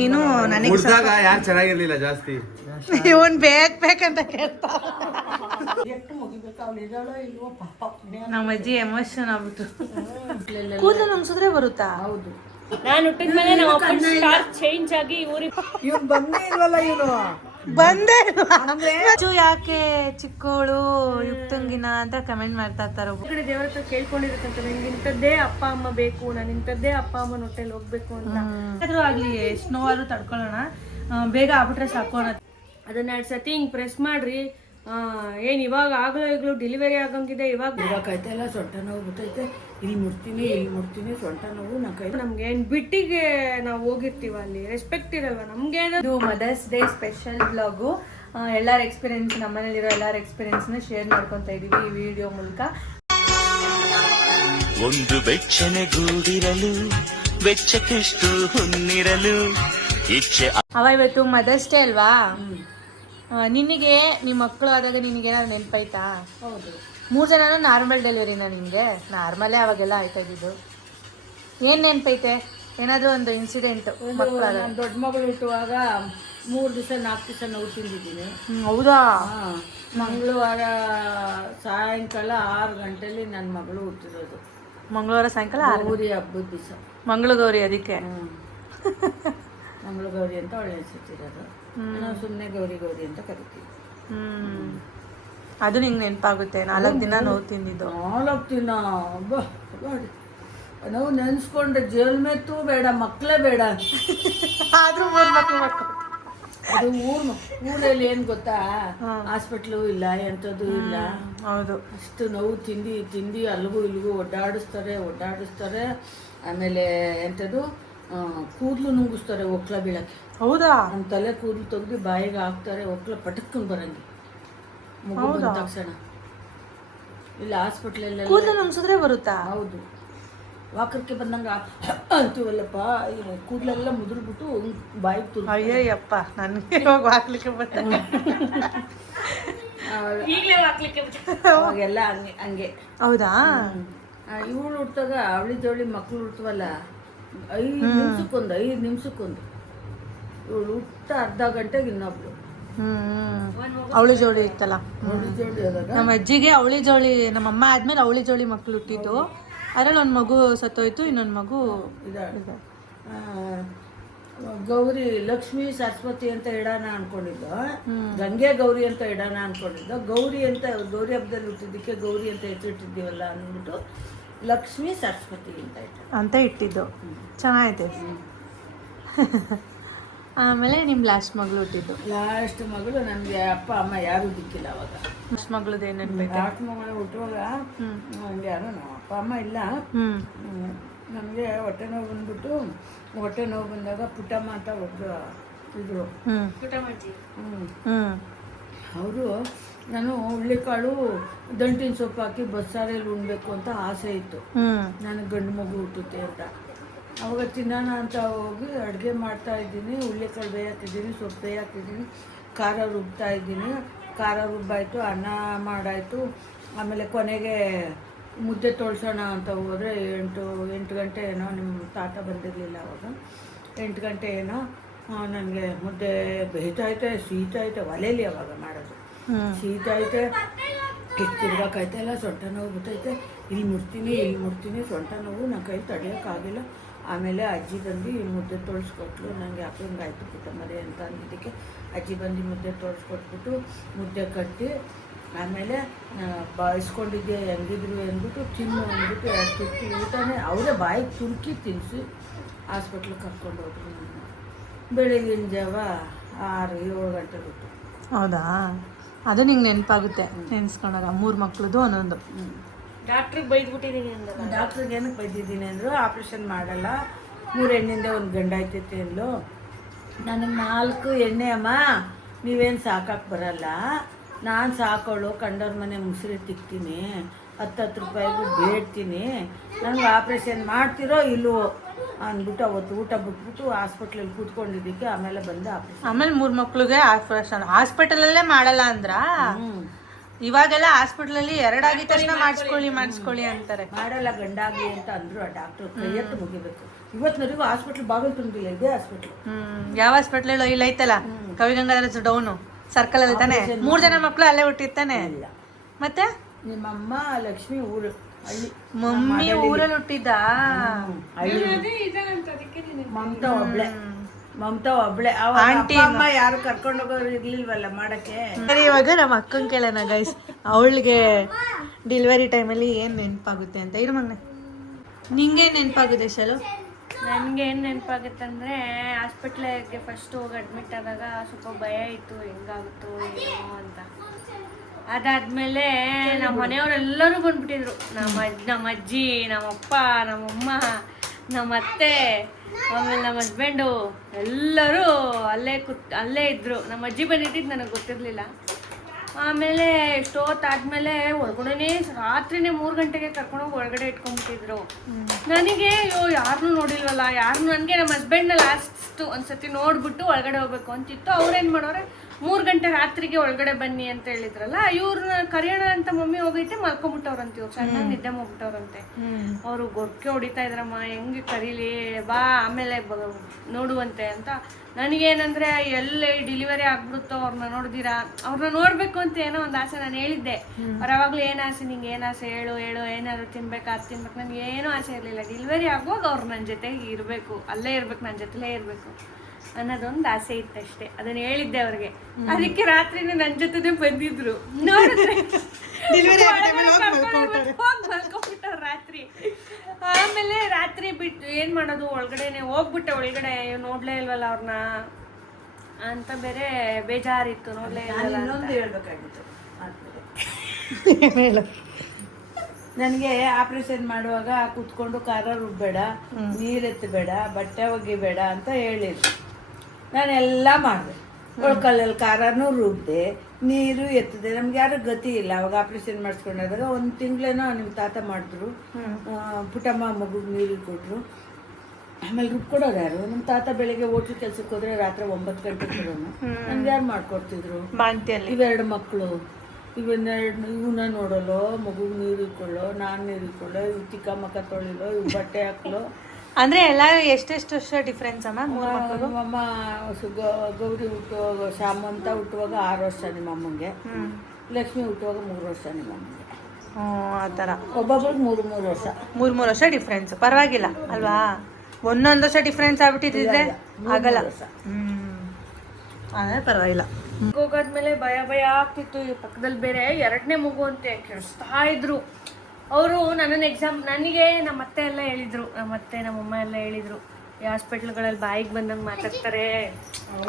ನೀನು ನನಗೆ ಯಾರು ಚೆನ್ನಾಗಿರ್ಲಿಲ್ಲ ಜಾಸ್ತಿ ಇವನ್ ಬೇಕಂತ ಕೇಳ್ತಾ ನಮ್ಮ ಅಜ್ಜಿ ಎಮೋಷನ್ ಆಗ್ಬಿಟ್ಟು ಕೂದಲು ನುಂಗ್ಸಿದ್ರೆ ಬರುತ್ತಾ? ಹೌದು. ನಾನು ಹುಟ್ಟಿದ ಮೇಲೆ ನಮ್ಮ ಅಪ್ಪನ ಸ್ಟಾರ್ ಚೇಂಜ್ ಆಗಿ ಇವ್ನು ಬಂದೇ ಇಲ್ವಲ್ಲ ಇವನು ಬಂದೇ ಯಾಕೆ ಚಿಕ್ಕವಳು ಯುಕ್ತಂಗಿನ ಅಂತ ಕಮೆಂಟ್ ಮಾಡ್ತಾ ಇರ್ತಾರೆ. ಕಡೆ ದೇವರ ಹತ್ರ ಕೇಳ್ಕೊಂಡಿರುತ್ತಂತ ನಂಗೆ ಇಂಥದ್ದೇ ಅಪ್ಪ ಅಮ್ಮ ಬೇಕು, ನಾನು ಇಂಥದ್ದೇ ಅಪ್ಪ ಅಮ್ಮನ ಹೊಟ್ಟೆಲಿ ಹೋಗ್ಬೇಕು ಅಂತ. ಆದ್ರೂ ಆಗ್ಲಿ ಎಷ್ಟು ನೋವಾದ್ರೂ ತಡ್ಕೊಳ್ಳೋಣ, ಬೇಗ ಆಗ್ಬಿಟ್ರೆ ಸಾಕು ಅನ್ನೋದು. ಅದನ್ನ 2 ಸತಿ ಹಿಂಗ್ ಪ್ರೆಸ್ ಮಾಡ್ರಿ. ಏನ್ ಇವಾಗ ಆಗ್ಲೋ ಈಗಲೂ ಡೆಲಿವರಿ ಆಗಂಗಿದೆ. ಇವಾಗ ಕೈತೆಲ್ಲ ಸೊಂಟ ನೋವು ಗೊತ್ತೈತೆ, ಇಲ್ಲಿ ಮುಡ್ತೀನಿ ಸೊಂಟ ನೋವು ನಾ ಕೈ. ನಮ್ಗೆ ಏನ್ ಬಿಟ್ಟಿಗೆ ನಾವು ಹೋಗಿರ್ತೀವ ಅಲ್ಲಿ ರೆಸ್ಪೆಕ್ಟ್ ಇರಲ್ವಾ ನಮ್ಗೆ? ಇದು ಮದರ್ಸ್ ಡೇ ಸ್ಪೆಷಲ್ ಬ್ಲಾಗು. ಎಲ್ಲರ ಎಕ್ಸ್ಪೀರಿಯನ್ಸ್, ನಮ್ಮನೇಲಿರೋ ಎಲ್ಲರ ಎಕ್ಸ್ಪೀರಿಯನ್ಸ್ನ ಶೇರ್ ಮಾಡ್ಕೊತಾ ಇದೀವಿ ಈ ವಿಡಿಯೋ ಮೂಲಕ. ಒಂದು ಬೆಚ್ಚನೆಗೂಡಿರಲು ಬೆಚ್ಚಕ್ಕೆಷ್ಟು ಹೊನ್ನಿರಲು ಇಚ್ಛೆ. ಇವತ್ತು ಮದರ್ಸ್ ಡೇ ಅಲ್ವಾ? ನಿನಗೆ ನಿಮ್ಮ ಮಕ್ಕಳು ಆದಾಗ ನಿನಗೇನಾದ್ರು ನೆನಪಾಯ್ತಾ? ಹೌದು. 3 ಜನನೂ ನಾರ್ಮಲ್ ಡೆಲಿವರಿನಾ ನಿನಗೆ? ನಾರ್ಮಲೇ ಅವಾಗೆಲ್ಲ ಆಯ್ತಾ ಇದ್ದಿದ್ದು. ಏನು ನೆನಪೈತೆ? ಏನಾದರೂ ಒಂದು ಇನ್ಸಿಡೆಂಟ್? ನಾನು ದೊಡ್ಡ ಮಗಳು ಹುಟ್ಟುವಾಗ 3 ದಿವಸ 4 ದಿವಸ ನೋವು ತಿಂದಿದ್ದೀನಿ. ಹೌದಾ? ಮಂಗಳವಾರ ಸಾಯಂಕಾಲ 6 ಗಂಟೆಲಿ ನನ್ನ ಮಗಳು ಹುಟ್ಟಿರೋದು. ಮಂಗಳವಾರ ಸಾಯಂಕಾಲ ಗೌರಿ ಹಬ್ಬದ ದಿವಸ. ಮಂಗಳಗೌರಿ, ಅದಕ್ಕೆ ಮಂಗಳಗೌರಿ ಅಂತ ಒಳ್ಳೆ ಅನ್ಸುತ್ತಿರೋದು. ನಾವು ಸುಮ್ಮನೆ ಗೌರಿ ಅಂತ ಕರಿತೀವಿ. ಅದು ನಿಂಗೆ ನೆನಪಾಗುತ್ತೆ? 4 ದಿನ ನೋವು ತಿಂದಿದ್ದು. 4 ದಿನ ನಾವು ನೆನ್ಸ್ಕೊಂಡ್ರೆ ಜೇಲ್ಮೆತ್ತೂ ಬೇಡ, ಮಕ್ಕಳೇ ಬೇಡ. ಆದ್ರೂ 3 ಮಕ್ಕಳು. ಅದು ಊರಲ್ಲಿ ಏನು ಗೊತ್ತಾ, ಹಾಸ್ಪಿಟ್ಲು ಇಲ್ಲ, ಎಂಥದ್ದು ಇಲ್ಲ. ಹೌದು. ಅಷ್ಟು ನೋವು ತಿಂದು ಅಲ್ಲಿಗೂ ಇಲ್ಲಿಗೂ ಓಡಾಡಿಸ್ತಾರೆ. ಆಮೇಲೆ ಎಂಥದ್ದು ಕೂದಲು ನುಂಗಿಸ್ತಾರೆ ಒಕ್ಲ ಬೀಳಕ್ಕೆ. ಹೌದಾ? ನಮ್ಮ ತಲೆ ಕೂದಲು ತೆಗ್ದು ಬಾಯಿಗೆ ಹಾಕ್ತಾರೆ, ಒಕ್ಲ ಪಟಕ್ಕೊಂಡು ಬರಂಗೆ ಮಗು ಬಂದ ತಕ್ಷಣ. ಇಲ್ಲ ಹಾಸ್ಪಿಟ್ಲಲ್ಲಿ ಕೂದಲು ನುಂಗಿಸಿದ್ರೆ ಬರುತ್ತಾ? ಹೌದು. ವಾಕರ್ಕೆ ಬಂದಂಗೆ ಅಂತೀವಲ್ಲಪ್ಪ, ಕೂದಲೆಲ್ಲ ಮುದುರ್ಬಿಟ್ಟು ಬಾಯಿಗೆ ತುರ್ದು. ಅಯ್ಯಯ್ಯಪ್ಪ, ನನಗೆ ಇವಾಗ ಹಾಕ್ಲಿಕ್ಕೆ ಅವಾಗೆಲ್ಲ ಹಂಗೆ. ಹೌದಾ? ಇವಳು ಹುಟ್ಟಿದಾಗ ಅವಳಿ ಜವಳಿ ಮಕ್ಳು ಹುಡ್ತವಲ್ಲ, 5 ನಿಮಿಷಕ್ಕೊಂದು. ಇವಳು ಹುಟ್ಟ ಅರ್ಧ ಗಂಟೆಗೆ ಇನ್ನೊಬ್ಳು ಅವಳಿ ಜೋಳಿ ಇತ್ತಲ್ಲ. ಜೋಡಿ ಆದಾಗ ನಮ್ಮ ಅಜ್ಜಿಗೆ ಅವಳಿ ಜೋಳಿ, ನಮ್ಮಮ್ಮ ಆದ್ಮೇಲೆ ಅವಳಿ ಜೋಳಿ ಮಕ್ಳು ಹುಟ್ಟಿದ್ದು. ಅದ್ರಲ್ಲಿ ಒಂದು ಮಗು ಸತ್ತೋಯ್ತು, ಇನ್ನೊಂದು ಮಗು ಇದ್ದಾಳೆ. ಗೌರಿ ಲಕ್ಷ್ಮೀ ಸರಸ್ವತಿ ಅಂತ ಇಡೋಣ ಅನ್ಕೊಂಡಿದ್ದು, ಗಂಗೆ ಗೌರಿ ಅಂತ ಇಡೋಣ ಅನ್ಕೊಂಡಿದ್ದು. ಗೌರಿ ಹಬ್ಬದಲ್ಲಿ ಹುಟ್ಟಿದ್ದಕ್ಕೆ ಗೌರಿ ಅಂತ ಹೆಸರಿಟ್ಟಿದ್ದೀವಲ್ಲ ಅಂದ್ಬಿಟ್ಟು ಲಕ್ಷ್ಮೀ ಸರಸ್ವತಿ ಅಂತ ಇಟ್ಟಿದ್ದು. ಚೆನ್ನಾಗೈತೆ. ಆಮೇಲೆ ನಿಮ್ಮ ಲಾಸ್ಟ್ ಮಗಳು ಹುಟ್ಟಿದ್ದು. ಲಾಸ್ಟ್ ಮಗಳು ನನಗೆ ಅಪ್ಪ ಅಮ್ಮ ಯಾರೂ ದಿಕ್ಕಿಲ್ಲ ಅವಾಗ. ಲಾಸ್ಟ್ ಮಗಳದ್ದು ಏನೇನು? ಲಾಸ್ಟ್ ಮಗಳು ಹುಟ್ಟುವಾಗ ನನಗೆ ಯಾರು ನಮ್ಮ ಅಪ್ಪ ಅಮ್ಮ ಇಲ್ಲ. ನನಗೆ ಹೊಟ್ಟೆ ನೋವು ಬಂದಾಗ ಪುಟ್ಟಮ್ಮ ಅಂತ ಒಬ್ಬರು ಇದ್ರು. ಅವರು ನಾನು ಹುಳ್ಳಿಕಾಳು ದಂಟಿನ ಸೊಪ್ಪು ಹಾಕಿ ಬಸ್ಸಾರಲ್ಲಿ ಉಣ್ಬೇಕು ಅಂತ ಆಸೆ ಇತ್ತು. ನನಗೆ ಗಂಡು ಮಗು ಹುಟ್ಟುತ್ತೆ ಅಂತ. ಅವಾಗ ತಿನ್ನೋಣ ಅಂತ ಹೋಗಿ ಅಡುಗೆ ಮಾಡ್ತಾಯಿದ್ದೀನಿ. ಹುಳ್ಳಿಕಾಳು ಬೇಯಾಕಿದ್ದೀನಿ, ಸೊಪ್ಪು ಬೇಯಾಕಿದ್ದೀನಿ, ಖಾರ ರುಬ್ತಾಯಿದ್ದೀನಿ. ಖಾರ ರುಬ್ಬಾಯಿತು, ಅನ್ನ ಮಾಡಾಯಿತು. ಆಮೇಲೆ ಕೊನೆಗೆ ಮುದ್ದೆ ತೊಳ್ಸೋಣ ಅಂತ ಹೋದರೆ 8 ಗಂಟೆ ಏನೋ, ನಿಮ್ಮ ತಾತ ಬಂದಿರಲಿಲ್ಲ ಅವಾಗ. 8 ಗಂಟೆ ಏನೋ ನನಗೆ ಮುದ್ದೆ ಬೇಯ್ತೈತೆ, ಸೀತೈತೆ ಒಲೆಯಲ್ಲಿ ಅವಾಗ ಮಾಡೋದು. ಸೀತೈತೆ, ಎಷ್ಟು ತಿರ್ಗಾಕೈತೆಲ್ಲ, ಸೊಂಟ ನೋವು ಬರ್ತೈತೆ. ಇಲ್ಲಿ ಮುಡ್ತೀನಿ ಸೊಂಟ ನೋವು, ನನ್ನ ಕೈ ತಡೆಯೋಕ್ಕಾಗಿಲ್ಲ. ಆಮೇಲೆ ಅಜ್ಜಿ ಬಂದು ಮುದ್ದೆ ತೊಳ್ಸ್ಕೊಟ್ಲು. ನನಗೆ ಹಾಕೊಂಗಾಯ್ತು ಪುಟ್ಟಮ್ಮರೆ ಅಂತ ಅಂದಿದ್ದಕ್ಕೆ ಅಜ್ಜಿ ಬಂದು ಮುದ್ದೆ ತೊಳ್ಸ್ಕೊಟ್ಬಿಟ್ಟು ಮುದ್ದೆ ಕಟ್ಟಿ, ಆಮೇಲೆ ಬಾಯಿಸ್ಕೊಂಡಿದ್ದೆ ಹೆಂಗಿದ್ರು ಅಂದ್ಬಿಟ್ಟು ತಿನ್ನು ಅಂದ್ಬಿಟ್ಟು 2 ತುರ್ಕಿ ಊಟನೇ ಅವರೇ ಬಾಯಿಗೆ ತುರ್ಕಿ ತಿನ್ನಿಸಿ ಹಾಸ್ಪಿಟ್ಲಿಗೆ ಕರ್ಕೊಂಡು ಹೋದ್ರು. ನಾನು ಬೆಳಗಿನ ಜಾವ 6-7 ಗಂಟೆ ಬಿಟ್ಟು. ಹೌದಾ? ಅದು ನಿಂಗೆ ನೆನಪಾಗುತ್ತೆ ನೆನೆಸ್ಕೊಂಡಾಗ. 3 ಮಕ್ಳದ್ದು ಒಂದೊಂದು. ಡಾಕ್ಟ್ರಿಗೆ ಬೈದ್ಬಿಟ್ಟಿದ್ದೀನಿ ಅಂದ್ರೆ. ಡಾಕ್ಟ್ರಿಗೆ ಏನಕ್ಕೆ ಬೈದಿದ್ದೀನಿ ಅಂದರು, ಆಪ್ರೇಷನ್ ಮಾಡಲ್ಲ, 3 ಹೆಣ್ಣಿಂದ 1 ಗಂಡ ಆಯ್ತೈತೆ ಅಂದ್ಲು. ನನಗೆ 4 ಹೆಣ್ಣೆ ಅಮ್ಮ, ನೀವೇನು ಸಾಕಕ್ಕೆ ಬರಲ್ಲ, ನಾನು ಸಾಕೋಳು ಕಂಡವ್ರ ಮನೆ ಮುಸುರೆ ತಿಕ್ತೀನಿ, 10 ರೂಪಾಯಿಗೂ ಬೇಡ್ತೀನಿ, ನನಗೆ ಆಪ್ರೇಷನ್ ಮಾಡ್ತಿರೋ ಇಲ್ಲವೋ ಅಂದ್ಬಿಟ್ಟು ಅವತ್ತು ಊಟ ಬಿಟ್ಬಿಟ್ಟು ಹಾಸ್ಪಿಟ್ಲಲ್ಲಿ ಕೂತ್ಕೊಂಡಿದ್ದಕ್ಕೆ ಆಮೇಲೆ ಬಂದು ಆಪ್ರೇಷನ್. ಆಮೇಲೆ 3 ಮಕ್ಳಿಗೆ ಆಪ್ರೇಷನ್ ಹಾಸ್ಪಿಟಲಲ್ಲೇ ಮಾಡಲ್ಲ ಅಂದ್ರ? ಇವಾಗೆಲ್ಲ ಹಾಸ್ಪಿಟ್ಲಲ್ಲಿ 2 ಆಗಿದ ತಕ್ಷಣ ಮಾಡಿಸ್ಕೊಳ್ಳಿ ಅಂತಾರೆ. ಮಾಡಲ್ಲ ಗಂಡಾಗಿ ಅಂತ ಅಂದರು ಆ ಡಾಕ್ಟ್ರು. ಕೈ ಎತ್ತು ಮುಗಿಬೇಕು. ಇವತ್ತಿನವರೆಗೂ ಹಾಸ್ಪಿಟ್ಲ್ ಬಾಗಿಲು ತುಂಬಿಲ್ಲ, ಇದೇ ಹಾಸ್ಪಿಟ್ಲು. ಯಾವ ಹಾಸ್ಪಿಟ್ಲ್ ಹೇಳೋ? ಇಲ್ಲ ಐತಲ್ಲ ಕವಿಗಂಗಾಧರ ಡೌನು ಸರ್ಕಲ್ ಅಲ್ಲಿ ತಾನೆ. 3 ಜನ ಮಕ್ಕಳು ಅಲ್ಲೇ ಹುಟ್ಟಿರ್ತಾನೆ. ಇಲ್ಲ, ಮತ್ತೆ ನಿಮ್ಮಮ್ಮ ಲಕ್ಷ್ಮಿ ಊರು ಹಳ್ಳಿ, ಮಮ್ಮಿ ಊರಲ್ಲಿ ಹುಟ್ಟಿದ್ದ. ಮಮತಾ ಒಬ್ಳೆ. ಆಂಟಿ ಅಮ್ಮ ಯಾರು ಕರ್ಕೊಂಡು ಹೋಗೋರು ಇರ್ಲಿಲ್ವಲ್ಲ ಮಾಡಕ್ಕೆ. ಸರಿ, ಇವಾಗ ನಮ್ಮ ಅಕ್ಕನ ಕೇಳೋಣ ಗೈಸ್, ಅವಳಿಗೆ ಡೆಲಿವರಿ ಟೈಮಲ್ಲಿ ಏನು ನೆನಪಾಗುತ್ತೆ ಅಂತ. ಇರು ಮಗನೆ, ನಿಂಗೇನು ನೆನಪಾಗುತ್ತೆ ಶಲು? ನನಗೆ ಏನು ನೆನಪಾಗುತ್ತೆ ಅಂದರೆ ಹಾಸ್ಪಿಟ್ಲಿಗೆ ಫಸ್ಟ್ ಹೋಗಿ ಅಡ್ಮಿಟ್ ಆದಾಗ ಸ್ವಲ್ಪ ಭಯ ಇತ್ತು, ಹೆಂಗಾಗುತ್ತೋ ಏನೋ ಅಂತ. ಅದಾದಮೇಲೆ ನಮ್ಮ ಮನೆಯವರೆಲ್ಲರೂ ಬಂದ್ಬಿಟ್ಟಿದ್ರು. ನಮ್ಮ ಅಜ್ಜಿ, ನಮ್ಮಪ್ಪ, ನಮ್ಮಮ್ಮ, ನಮ್ಮ ಅತ್ತೆ, ಆಮೇಲೆ ನಮ್ಮ ಹಸ್ಬೆಂಡು ಎಲ್ಲರೂ ಅಲ್ಲೇ ಇದ್ದರು. ನಮ್ಮ ಅಜ್ಜಿ ಬಂದಿದ್ದು ನನಗೆ ಗೊತ್ತಿರಲಿಲ್ಲ. ಆಮೇಲೆ ಎಷ್ಟೊತ್ತಾದ್ಮೇಲೆ ಒಳಗಡೆ ರಾತ್ರಿನೇ 3 ಗಂಟೆಗೆ ಕರ್ಕೊಂಡೋಗಿ ಒಳಗಡೆ ಇಟ್ಕೊಂಡ್ಬಿಟ್ಟಿದ್ರು. ನನಗೆ ಅಯ್ಯೋ ಯಾರನ್ನೂ ನೋಡಿಲ್ವಲ್ಲ, ನನಗೆ ನಮ್ಮ ಹಸ್ಬೆಂಡ್ನ ಲಾಸ್ಟ್ ಒಂದ್ಸತಿ ನೋಡ್ಬಿಟ್ಟು ಒಳಗಡೆ ಹೋಗ್ಬೇಕು ಅಂತಿತ್ತು. ಅವ್ರೇನು ಮಾಡೋರೆ, 3 ಗಂಟೆ ರಾತ್ರಿಗೆ ಒಳಗಡೆ ಬನ್ನಿ ಅಂತ ಹೇಳಿದ್ರಲ್ಲ, ಇವ್ರನ್ನ ಕರೆಯೋಣ ಅಂತ ಮಮ್ಮಿ ಹೋಗೈತೆ ಮಲ್ಕೊಂಬಿಟ್ಟವ್ರಂತೆ. ಇವ್ರು ಚೆನ್ನಾಗಿ ನಿದ್ದೆ ಮಾಡ್ಬಿಟ್ಟವ್ರಂತೆ. ಅವರು ಗೊರ್ಕೆ ಹೊಡಿತಾ ಇದ್ರಮ್ಮ, ಹೆಂಗೆ ಕರೀಲಿ ಬಾ ಆಮೇಲೆ ನೋಡುವಂತೆ ಅಂತ. ನನಗೇನಂದ್ರೆ ಎಲ್ಲಿ ಡೆಲಿವರಿ ಆಗ್ಬಿಡುತ್ತೋ ಅವ್ರನ್ನ ನೋಡಿದಿರಾ, ಅವ್ರನ್ನ ನೋಡ್ಬೇಕು ಅಂತ ಏನೋ ಒಂದು ಆಸೆ. ನಾನು ಹೇಳಿದ್ದೆ ಅವ್ರು ಯಾವಾಗಲೂ ಏನು ಆಸೆ, ನಿಂಗೆ ಏನು ಆಸೆ ಹೇಳು ಏನಾದ್ರು ತಿನ್ಬೇಕು, ಅದು ತಿನ್ಬೇಕು. ನನಗೆ ಏನೂ ಆಸೆ ಇರಲಿಲ್ಲ. ಡೆಲಿವರಿ ಆಗುವಾಗ ಅವ್ರು ನನ್ನ ಜೊತೆಗೆ ಇರಬೇಕು, ಅಲ್ಲೇ ಇರ್ಬೇಕು, ನನ್ನ ಜೊತೆಲೇ ಇರಬೇಕು ಅನ್ನೋದೊಂದು ಆಸೆ ಇತ್ತಷ್ಟೇ. ಅದನ್ನ ಹೇಳಿದ್ದೆ ಅವ್ರಿಗೆ. ಅದಕ್ಕೆ ರಾತ್ರಿನೇ ನನ್ನ ಜೊತೆನೇ ಬಂದಿದ್ರು. ನೋಡಿದ್ರೆ ಮಲ್ಕೊಂಡ್ಬಿಟ್ಟವ್ರು ರಾತ್ರಿ. ಆಮೇಲೆ ರಾತ್ರಿ ಬಿಟ್ಟು ಏನು ಮಾಡೋದು, ಒಳಗಡೆನೆ ಹೋಗ್ಬಿಟ್ಟೆ. ಒಳಗಡೆ ನೋಡ್ಲೇ ಇಲ್ವಲ್ಲ ಅವ್ರನ್ನ ಅಂತ ಬೇರೆ ಬೇಜಾರಿತ್ತು, ನೋಡ್ಲೇ ಇಲ್ವಲ್ಲ. ಇನ್ನೊಂದು ಹೇಳ್ಬೇಕಾಗಿತ್ತು, ನನಗೆ ಆಪರೇಷನ್ ಮಾಡುವಾಗ ಕೂತ್ಕೊಂಡು ಖಾರ ರುಬ್ಬೇಡ, ನೀರೆತ್ತಬೇಡ, ಬಟ್ಟೆ ಒಗಿಬೇಡ ಅಂತ ಹೇಳಿದ್ರು. ನಾನೆಲ್ಲ ಮಾಡಿದೆ. ಒಳ್ಕಲ್ಲಲ್ಲಿ ಖಾರನೂ ರುಬ್ದೆ, ನೀರು ಎತ್ತದೆ. ನಮ್ಗೆ ಯಾರು ಗತಿ ಇಲ್ಲ. ಅವಾಗ ಆಪರೇಷನ್ ಮಾಡಿಸ್ಕೊಂಡಾಗ 1 ತಿಂಗಳೇನೋ ನಿಮ್ಮ ತಾತ ಮಾಡಿದ್ರು. ಪುಟ್ಟಮ್ಮ ಮಗುಗೆ ನೀರು ಕೊಟ್ಟರು. ಆಮೇಲೆ ರುಬ್ಕೊಡೋರು ಯಾರು? ನಮ್ಮ ತಾತ ಬೆಳಿಗ್ಗೆ ಹೋಟ್ಲ್ ಕೆಲ್ಸಕ್ಕೆ ಹೋದ್ರೆ ರಾತ್ರಿ 9 ಗಂಟೆಗೆ ಬರೋನು. ನನ್ಗೆ ಯಾರು ಮಾಡ್ಕೊಡ್ತಿದ್ರು? ಇವೆರಡು ಮಕ್ಕಳು, ಇವನ್ನ ನೋಡೋಲ್ಲೋ, ಮಗುಗೆ ನೀರು ಇಕ್ಕೊಳ್ಳೋ, ನಾನು ನೀರು ಇಕ್ಕೊಳ್ಳೋ, ಇವ್ ಚಿಕ್ಕ ಮಕ್ಕ ತೊಳಿಲೋ, ಇವ್ ಬಟ್ಟೆ ಹಾಕ್ಲೋ. ಅಂದ್ರೆ ಎಲ್ಲ ಎಷ್ಟೆಷ್ಟು ವರ್ಷ ಡಿಫ್ರೆನ್ಸ್ ಅಮ್ಮ? ನಮ್ಮಮ್ಮ ಗೌರಿ ಹುಟ್ಟುವಾಗ, ಶಾಮಂತ ಹುಟ್ಟುವಾಗ 6 ವರ್ಷ ನಿಮ್ಮ ಅಮ್ಮಂಗೆ, ಲಕ್ಷ್ಮಿ ಹುಟ್ಟುವಾಗ 3 ವರ್ಷ ನಿಮ್ಮ ಅಮ್ಮಂಗೆ. ಆ ಥರ ಒಬ್ಬೊಬ್ರಿಗೆ 3 ವರ್ಷ. 3 ವರ್ಷ ಡಿಫ್ರೆನ್ಸ್. ಪರವಾಗಿಲ್ಲ ಅಲ್ವಾ? 1 ವರ್ಷ ಡಿಫ್ರೆನ್ಸ್ ಆಗ್ಬಿಟ್ಟಿದ್ರೆ ಆಗಲ್ಲ. ಅದೇ ಪರವಾಗಿಲ್ಲ. ಹೋಗಾದ್ಮೇಲೆ ಭಯ ಆಗ್ತಿತ್ತು. ಈ ಪಕ್ಕದಲ್ಲಿ ಬೇರೆ 2ನೇ ಮಗು ಅಂತೆ ಕೆಡಿಸ್ತಾ ಇದ್ರು ಅವರು. ನನಗೆ ನಮ್ಮ ಅತ್ತೆ ಎಲ್ಲ ಹೇಳಿದ್ರು, ನಮ್ಮ ಅತ್ತೆ ನಮ್ಮಮ್ಮ ಎಲ್ಲ ಹೇಳಿದ್ರು, ಈ ಹಾಸ್ಪಿಟ್ಲ್ಗಳಲ್ಲಿ ಬಾಯಿಗೆ ಬಂದಂಗೆ ಮಾತಾಡ್ತಾರೆ,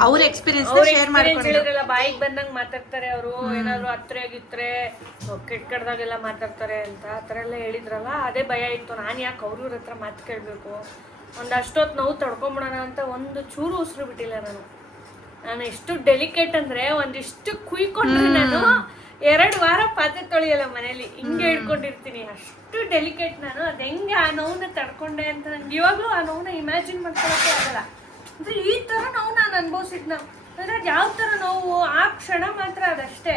ಅವ್ರ ಎಕ್ಸ್ಪೀರಿಯನ್ಸ್ ಹೇಳಿದ್ರಲ್ಲ, ಬಾಯಿಗೆ ಬಂದಂಗೆ ಮಾತಾಡ್ತಾರೆ ಅವರು, ಏನಾದ್ರು ಹತ್ರ ಗಿತ್ರೆ ಕೆಟ್ಟದಾಗೆಲ್ಲ ಮಾತಾಡ್ತಾರೆ ಅಂತ ಆ ಥರ ಎಲ್ಲ ಹೇಳಿದ್ರಲ್ಲ. ಅದೇ ಭಯ ಇತ್ತು. ನಾನು ಯಾಕೆ ಅವ್ರ ಹತ್ರ ಮಾತು ಕೇಳಬೇಕು, ಒಂದಷ್ಟೊತ್ತು ನೋವು ತಡ್ಕೊಂಬಿಡೋಣ ಅಂತ ಒಂದು ಚೂರು ಉಸಿರು ಬಿಟ್ಟಿಲ್ಲ ನಾನು ಎಷ್ಟು ಡೆಲಿಕೇಟ್ ಅಂದರೆ, ಒಂದಿಷ್ಟು ಕುಯ್ಕೊಂಡ್ರೆ ನಾನು 2 ವಾರ ಪಾತ್ರೆ ತೊಳೆಯಲ್ಲ ಮನೇಲಿ, ಹಿಂಗೆ ಹಿಡ್ಕೊಂಡಿರ್ತೀನಿ. ಅಷ್ಟು ಡೆಲಿಕೇಟ್ ನಾನು. ಅದು ಹೆಂಗೆ ಆ ನೋವನ್ನ ತಡ್ಕೊಂಡೆ ಅಂತ ನನಗೆ ಇವಾಗಲೂ ಆ ನೋವನ್ನ ಇಮ್ಯಾಜಿನ್ ಮಾಡ್ಕೊಳಕ್ಕೆ ಆಗಲ್ಲ. ಅಂದರೆ ಈ ಥರ ನೋವು ನಾನು ಅನುಭವಿಸಿದ್ನ ಅಂದರೆ ಅದು ಯಾವ ಥರ ನೋವು ಆ ಕ್ಷಣ ಮಾತ್ರ ಅದಷ್ಟೇ.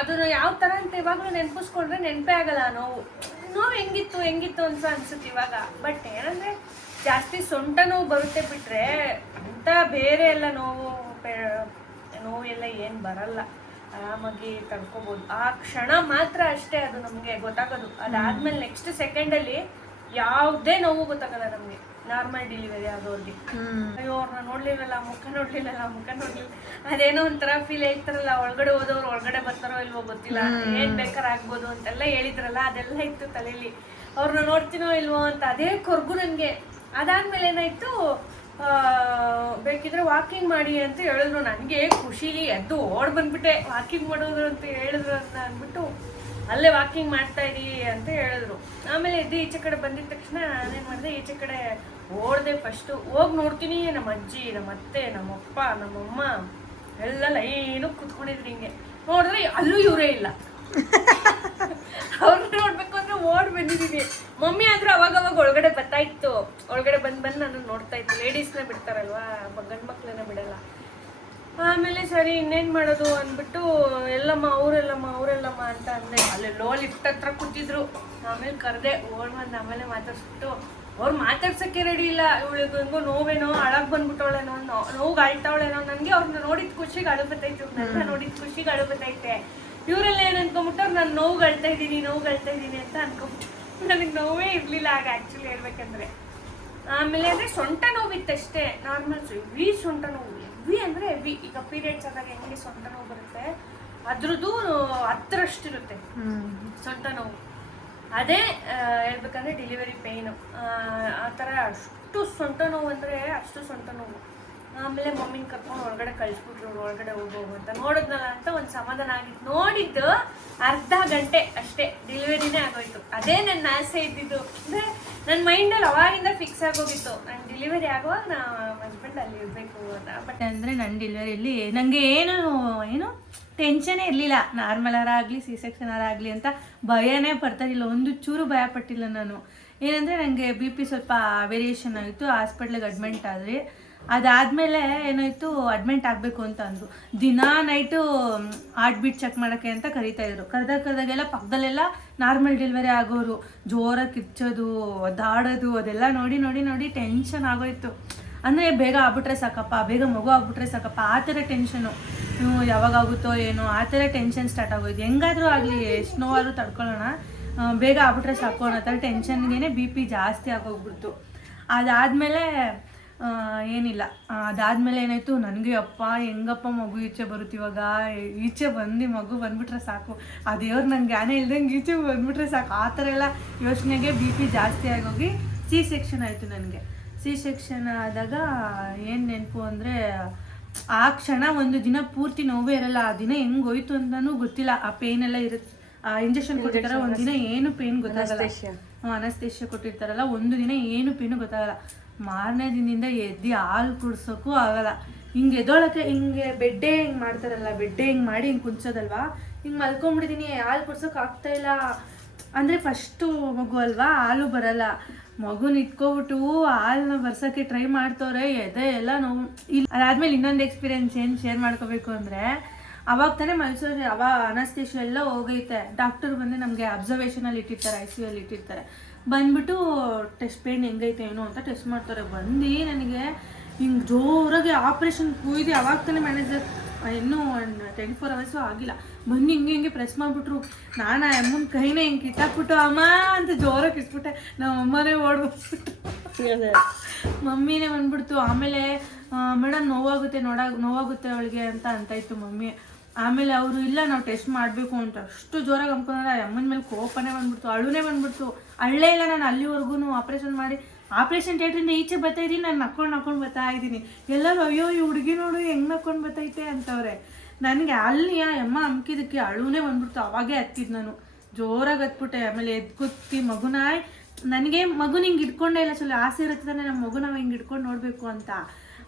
ಅದನ್ನು ಯಾವ ಥರ ಅಂತ ಇವಾಗಲೂ ನೆನಪಿಸ್ಕೊಂಡ್ರೆ ನೆನಪೇ ಆಗಲ್ಲ ಆ ನೋವು ಹೆಂಗಿತ್ತು ಅಂತ ಅನ್ಸುತ್ತೆ ಇವಾಗ. ಬಟ್ ಏನಂದರೆ ಜಾಸ್ತಿ ಸೊಂಟ ನೋವು ಬರುತ್ತೆ ಬಿಟ್ಟರೆ ಅಂತ ಬೇರೆ ಎಲ್ಲ ನೋವು ಎಲ್ಲ ಏನು ಬರಲ್ಲ, ಆರಾಮಾಗಿ ತಡ್ಕೋಬೋದು. ಆ ಕ್ಷಣ ಮಾತ್ರ ಅಷ್ಟೇ ಅದು ನಮಗೆ ಗೊತ್ತಾಗೋದು. ಅದಾದ್ಮೇಲೆ ನೆಕ್ಸ್ಟ್ ಸೆಕೆಂಡಲ್ಲಿ ಯಾವುದೇ ನೋವು ಗೊತ್ತಾಗಲ್ಲ ನಮಗೆ. ನಾರ್ಮಲ್ ಡೆಲಿವರಿ ಆಗೋರಿಗೆ ಅಯ್ಯೋ ಅವ್ರನ್ನ ನೋಡ್ಲಿಲ್ಲಲ್ಲ, ಮುಖ ನೋಡ್ಲಿಲ್ಲ, ಅದೇನೋ ಒಂಥರ ಫೀಲ್ ಹೇಳ್ತಾರಲ್ಲ, ಒಳಗಡೆ ಹೋದವ್ರು ಒಳಗಡೆ ಬರ್ತಾರೋ ಇಲ್ವೋ ಗೊತ್ತಿಲ್ಲ, ಏನ್ ಬೇಕಾದ್ರೆ ಆಗ್ಬೋದು ಅಂತೆಲ್ಲ ಹೇಳಿದ್ರಲ್ಲ, ಅದೆಲ್ಲ ಇತ್ತು ತಲೆಯಲ್ಲಿ. ಅವ್ರನ್ನ ನೋಡ್ತೀನೋ ಇಲ್ವೋ ಅಂತ ಅದೇ ಕೊರ್ಗು ನನಗೆ. ಅದಾದ್ಮೇಲೆ ಏನಾಯ್ತು, ಬೇಕಿದ್ರೆ ವಾಕಿಂಗ್ ಮಾಡಿ ಅಂತ ಹೇಳಿದ್ರು. ನನಗೆ ಖುಷಿಲಿ ಎದ್ದು ಓಡ್ ಬಂದ್ಬಿಟ್ಟೆ. ವಾಕಿಂಗ್ ಮಾಡೋದು ಅಂತ ಹೇಳಿದ್ರು ಅಂತ ಅಂದ್ಬಿಟ್ಟು ಅಲ್ಲೇ ವಾಕಿಂಗ್ ಮಾಡ್ತಾ ಇರಿ ಅಂತ ಹೇಳಿದ್ರು. ಆಮೇಲೆ ಎದ್ದು ಈಚೆ ಕಡೆ ಬಂದಿದ ತಕ್ಷಣ ನಾನೇನು ಮಾಡಿದೆ, ಈಚೆ ಕಡೆ ಓಡ್ದೆ. ಫಸ್ಟು ಹೋಗಿ ನೋಡ್ತೀನಿ, ನಮ್ಮ ಅಜ್ಜಿ, ನಮ್ಮ ಅತ್ತೆ, ನಮ್ಮಪ್ಪ, ನಮ್ಮಮ್ಮ ಎಲ್ಲ ಲೈನು ಕೂತ್ಕೊಂಡಿದ್ರು. ಹಿಂಗೆ ನೋಡಿದ್ರೆ ಅಲ್ಲೂ ಇವರೇ ಇಲ್ಲ. ಅವ್ರನ್ನ ನೋಡ್ಬೇಕು ಅಂದ್ರೆ ಓಡ್ ಬಂದಿದ್ದೀನಿ. ಮಮ್ಮಿ ಆದ್ರೂ ಅವಾಗವಾಗ ಒಳಗಡೆ ಬರ್ತಾ ಇತ್ತು. ಒಳಗಡೆ ಬಂದು ನಾನು ನೋಡ್ತಾ ಇತ್ತು. ಲೇಡೀಸ್ನ ಬಿಡ್ತಾರಲ್ವಾ, ಗಂಡು ಮಕ್ಳನ್ನ ಬಿಡಲ್ಲ. ಆಮೇಲೆ ಸರಿ ಇನ್ನೇನು ಮಾಡೋದು ಅಂದ್ಬಿಟ್ಟು ಅವರೆಲ್ಲಮ್ಮ ಅಂತ ಅಂದೆ. ಅಲ್ಲೆಲ್ಲೋ ಲಿಫ್ಟ್ ಹತ್ರ ಕೂತಿದ್ರು. ಆಮೇಲೆ ಕರೆದೆ, ಓಡ್ ಬಂದು ಆಮೇಲೆ ಮಾತಾಡ್ಸ್ಬಿಟ್ಟು ಅವ್ರು ಮಾತಾಡ್ಸಕ್ಕೆ ರೆಡಿ ಇಲ್ಲ. ಇವಳಿಗೆ ಹೆಂಗೋ ನೋವೇನೋ ಅಳಗ್ ಬಂದ್ಬಿಟ್ಟವಳೇನೋ ನೋವು ಅಳ್ತಾವಳೇನೋ. ನನಗೆ ಅವ್ರನ್ನ ನೋಡಿದ ಖುಷಿಗೆ ಅಳು ಬತ್ತೈತೆ, ನನ್ನ ನೋಡಿದ ಖುಷಿಗೆ ಅಳು ಬತ್ತೈತೆ. ಇವರೆಲ್ಲ ಏನು ಅನ್ಕೊಂಬಿಟ್ಟವ್ರು ನಾನು ನೋವು ಅಳ್ತಾ ಇದ್ದೀನಿ ಅಂತ ಅನ್ಕೊಂಬಿಟ್ಟು. ನನಗೆ ನೋವೇ ಇರಲಿಲ್ಲ ಆಗ ಆ್ಯಕ್ಚುಲಿ ಹೇಳ್ಬೇಕಂದ್ರೆ. ಆಮೇಲೆ ಅಂದರೆ ಸೊಂಟ ನೋವಿತ್ತಷ್ಟೇ, ನಾರ್ಮಲ್ ಹೆವಿ ಸೊಂಟ ನೋವು. ಹೆವಿ ಅಂದರೆ ಹೆವಿ. ಈಗ ಪೀರಿಯಡ್ಸ್ ಆದಾಗ ಹೆಂಗೆ ಸೊಂಟ ನೋವು ಬರುತ್ತೆ ಅದ್ರದ್ದು 10ರಷ್ಟಿರುತ್ತೆ ಸೊಂಟ ನೋವು. ಅದೇ ಹೇಳ್ಬೇಕಂದ್ರೆ ಡೆಲಿವರಿ ಪೇಯ್ನು ಆ ಥರ. ಅಷ್ಟು ಸೊಂಟ ನೋವು ಅಂದರೆ ಅಷ್ಟು ಸೊಂಟ ನೋವು. ಆಮೇಲೆ ಮಮ್ಮಿನ ಕರ್ಕೊಂಡು ಒಳಗಡೆ ಕಳಿಸ್ಬಿಟ್ರು, ಒಳಗಡೆ ಹೋಗೋವು ಅಂತ. ನೋಡಿದ್ನಲ್ಲ ಅಂತ ಒಂದು ಸಮಾಧಾನ ಆಗಿತ್ತು. ನೋಡಿದ್ದು ಅರ್ಧ ಗಂಟೆ ಅಷ್ಟೇ ಡೆಲಿವರಿನೇ ಆಗೋಯ್ತು. ಅದೇ ನನ್ನ ಆಸೆ ಇದ್ದಿದ್ದು. ಅಂದರೆ ನನ್ನ ಮೈಂಡಲ್ಲಿ ಅವಾಗಿಂದ ಫಿಕ್ಸ್ ಆಗೋಗಿತ್ತು, ನನ್ನ ಡೆಲಿವರಿ ಆಗುವಾಗ ನಮ್ಮ ಹಸ್ಬೆಂಡ್ ಅಲ್ಲಿ ಇರಬೇಕು ಅಂತ. ಬಟ್ ಅಂದರೆ ನನ್ನ ಡೆಲಿವರಿಯಲ್ಲಿ ನನಗೆ ಏನು ಟೆನ್ಷನೇ ಇರಲಿಲ್ಲ. ನಾರ್ಮಲರಾಗಲಿ ಸಿ ಸೆಕ್ಷನರಾಗಲಿ ಅಂತ ಭಯನೇ ಪಡ್ತಾಯಿಲ್ಲ. ಒಂದು ಚೂರು ಭಯ ಪಟ್ಟಿಲ್ಲ ನಾನು. ಏನಂದರೆ ನನಗೆ BP ಸ್ವಲ್ಪ ವೇರಿಯೇಷನ್ ಆಯಿತು, ಹಾಸ್ಪಿಟ್ಲಿಗೆ ಅಡ್ಮಿಂಟ್ ಆದರೆ. ಅದಾದಮೇಲೆ ಏನಾಯಿತು, ಅಡ್ಮಿಂಟ್ ಆಗಬೇಕು ಅಂತ ಅಂದರು. ದಿನಾ ನೈಟು ಹಾರ್ಟ್ ಬೀಟ್ ಚೆಕ್ ಮಾಡೋಕ್ಕೆ ಅಂತ ಕರೀತಾಯಿದ್ರು. ಕರೆದಾಗೆಲ್ಲ ಪಕ್ಕದಲ್ಲೆಲ್ಲ ನಾರ್ಮಲ್ ಡೆಲಿವರಿ ಆಗೋರು. ಜೋರಾಗಿ ಕಿಚ್ಚೋದು, ಒದ್ದಾಡೋದು, ಅದೆಲ್ಲ ನೋಡಿ ಟೆನ್ಷನ್ ಆಗೋಯ್ತು. ಅಂದರೆ ಬೇಗ ಆಗ್ಬಿಟ್ರೆ ಸಾಕಪ್ಪ, ಬೇಗ ಮಗು ಆಗ್ಬಿಟ್ರೆ ಸಾಕಪ್ಪ, ಆ ಥರ ಟೆನ್ಷನು. ಯಾವಾಗ ಆಗುತ್ತೋ ಏನೋ ಆ ಥರ ಟೆನ್ಷನ್ ಸ್ಟಾರ್ಟ್ ಆಗೋಯ್ತು. ಹೆಂಗಾದರೂ ಆಗಲಿ, ಎಷ್ಟು ನೋವಾದರೂ ತಡ್ಕೊಳ್ಳೋಣ, ಬೇಗ ಆಗ್ಬಿಟ್ರೆ ಸಾಕು ಅನ್ನೋ ಥರ ಟೆನ್ಷನ್ಗೇ BP ಜಾಸ್ತಿ ಆಗೋಗ್ಬಿಡ್ತು. ಅದಾದಮೇಲೆ ಏನಿಲ್ಲ. ಅದಾದಮೇಲೆ ಏನಾಯಿತು, ನನಗೆ ಅಪ್ಪ ಹೆಂಗಪ್ಪ ಮಗು ಈಚೆ ಬರುತ್ತೆ ಇವಾಗ, ಈಚೆ ಮಗು ಬಂದುಬಿಟ್ರೆ ಸಾಕು, ಆ ದೇವ್ರು ನನಗೆ ಜ್ಞಾನ ಇಲ್ದಂಗೆ ಈಚೆ ಬಂದುಬಿಟ್ರೆ ಸಾಕು, ಆ ಥರ ಎಲ್ಲ ಯೋಚನೆಗೆ BP ಜಾಸ್ತಿ ಆಗೋಗಿ C ಸೆಕ್ಷನ್ ಆಯಿತು ನನಗೆ. C ಸೆಕ್ಷನ್ ಆದಾಗ ಏನು ನೆನಪು ಅಂದರೆ, ಆ ಕ್ಷಣ ಒಂದು ದಿನ ಪೂರ್ತಿ ನೋವೇ ಇರಲ್ಲ. ಆ ದಿನ ಹೆಂಗೆ ಹೋಯ್ತು ಅಂತಲೂ ಗೊತ್ತಿಲ್ಲ. ಆ ಪೇಯ್ನೆಲ್ಲ ಇರುತ್ತೆ. ಆ ಇಂಜೆಕ್ಷನ್ ಕೊಟ್ಟಿರ್ತಾರೆ, ಒಂದು ದಿನ ಏನು ಪೇಯ್ನ್ ಗೊತ್ತಾಗಲ್ಲ. ಅನಸ್ತೇಷ್ಯ ಕೊಟ್ಟಿರ್ತಾರಲ್ಲ, ಒಂದು ದಿನ ಏನು ಪೇಯ್ನು ಗೊತ್ತಾಗಲ್ಲ. ಮಾರನೇ ದಿನದಿಂದ ಎದ್ದು ಹಾಲು ಕುಡ್ಸೋಕ್ಕೂ ಆಗಲ್ಲ. ಹಿಂಗೆ ಎದ್ದೊಳಕ್ಕೆ ಹಿಂಗೆ ಬೆಡ್ಡೆ ಹಿಂಗೆ ಮಾಡ್ತಾರಲ್ಲ, ಬೆಡ್ಡೆ ಹಿಂಗೆ ಮಾಡಿ ಹಿಂಗೆ ಕುಂಚೋದಲ್ವಾ, ಹಿಂಗೆ ಮಲ್ಕೊಂಬಿಟ್ಟಿದ್ದೀನಿ, ಹಾಲು ಕುಡ್ಸೋಕೆ ಆಗ್ತಾಯಿಲ್ಲ. ಅಂದರೆ ಫಸ್ಟು ಮಗು ಅಲ್ವಾ, ಹಾಲು ಬರಲ್ಲ. ಮಗುನ ಇಟ್ಕೊಬಿಟ್ಟು ಹಾಲನ್ನ ಬರ್ಸೋಕ್ಕೆ ಟ್ರೈ ಮಾಡ್ತವ್ರೆ, ಎದೆ ಎಲ್ಲ ನೋವು. ಅದಾದಮೇಲೆ ಇನ್ನೊಂದು ಎಕ್ಸ್ಪೀರಿಯೆನ್ಸ್ ಏನು ಶೇರ್ ಮಾಡ್ಕೋಬೇಕು ಅಂದರೆ, ಅವಾಗ ತಾನೇ ಮೈಸೂರು ಅನಸ್ತೇಷಿಯ ಎಲ್ಲ ಹೋಗೈತೆ. ಡಾಕ್ಟರ್ ಬಂದು ನಮಗೆ ಅಬ್ಸರ್ವೇಷನಲ್ಲಿ ಇಟ್ಟಿರ್ತಾರೆ, ICU ಅಲ್ಲಿ ಇಟ್ಟಿರ್ತಾರೆ. ಬಂದ್ಬಿಟ್ಟು ಟೆಸ್ಟ್ ಪೇನ್ ಹೆಂಗೈತೆ ಏನೋ ಅಂತ ಟೆಸ್ಟ್ ಮಾಡ್ತಾರೆ. ಬಂದು ನನಗೆ ಹಿಂಗೆ ಜೋರಾಗಿ ಆಪ್ರೇಷನ್ ಕೂಯ್ದು ಅವಾಗ ತಾನೇ ಮ್ಯಾನೇಜರ್, ಇನ್ನೂ 24 hours ಆಗಿಲ್ಲ, ಬಂದು ಹಿಂಗೆ ಪ್ರೆಸ್ ಮಾಡಿಬಿಟ್ರು. ನಾನು ಆ ಅಮ್ಮನ ಕೈನೇ ಹಿಂಗೆ ಕಿತ್ತಾಕ್ಬಿಟ್ಟು ಅಮ್ಮ ಅಂತ ಜೋರಾಗಿ ಕಿಟ್ಬಿಟ್ಟೆ. ನಮ್ಮ ಅಮ್ಮನೇ ಓಡ್ಬಿಟ್ಬಿಟ್ಟು, ಮಮ್ಮಿನೇ ಬಂದ್ಬಿಡ್ತು. ಆಮೇಲೆ ಮೇಡಮ್ ನೋವಾಗುತ್ತೆ ಅವಳಿಗೆ ಅಂತ ಇತ್ತು ಮಮ್ಮಿ. ಆಮೇಲೆ ಅವರು ಇಲ್ಲ ನಾವು ಟೆಸ್ಟ್ ಮಾಡಬೇಕು ಅಂತ ಅಷ್ಟು ಜೋರಾಗಿ ಅಂದ್ಕೊಂಡ್ರೆ ಅಮ್ಮನ ಮೇಲೆ ಕೋಪನೇ ಬಂದ್ಬಿಡ್ತು, ಅಳುನೇ ಬಂದ್ಬಿಡ್ತು. ಅಳ್ಳೇ ಇಲ್ಲ ನಾನು ಅಲ್ಲಿವರೆಗೂ ಆಪ್ರೇಷನ್ ಮಾಡಿ ಆಪ್ರೇಷನ್ ಥಿಯೇಟ್ರಿಂದ ಈಚೆ ಬರ್ತಾಯಿದ್ದೀನಿ. ನಾನು ನಕ್ಕೊಂಡು ಬರ್ತಾ ಇದ್ದೀನಿ. ಎಲ್ಲರೂ ಅಯ್ಯೋ ಈ ಹುಡುಗಿ ನೋಡು ಹೆಂಗೆ ನಕ್ಕೊಂಡು ಬರ್ತೈತೆ ಅಂತವ್ರೆ. ನನಗೆ ಅಲ್ಲಿ ಅಮ್ಮ ಅಮ್ಕಿದಕ್ಕೆ ಅಳುನೇ ಬಂದ್ಬಿಡ್ತು. ಅವಾಗೇ ಹತ್ತಿದ್ದು ನಾನು, ಜೋರಾಗಿ ಹತ್ಬಿಟ್ಟೆ. ಆಮೇಲೆ ಎದ್ದು ಕೂತಿ ಮಗುನ, ನನಗೆ ಮಗುನ ಹಿಂಗೆ ಇಟ್ಕೊಂಡೇ ಇಲ್ಲ. ಸ್ವಲ್ಪ ಆಸೆ ಇರುತ್ತೆ ತಾನೆ ನಮ್ಮ ಮಗು ನಾವು ಹಿಂಗೆ ಇಟ್ಕೊಂಡು ನೋಡಬೇಕು ಅಂತ.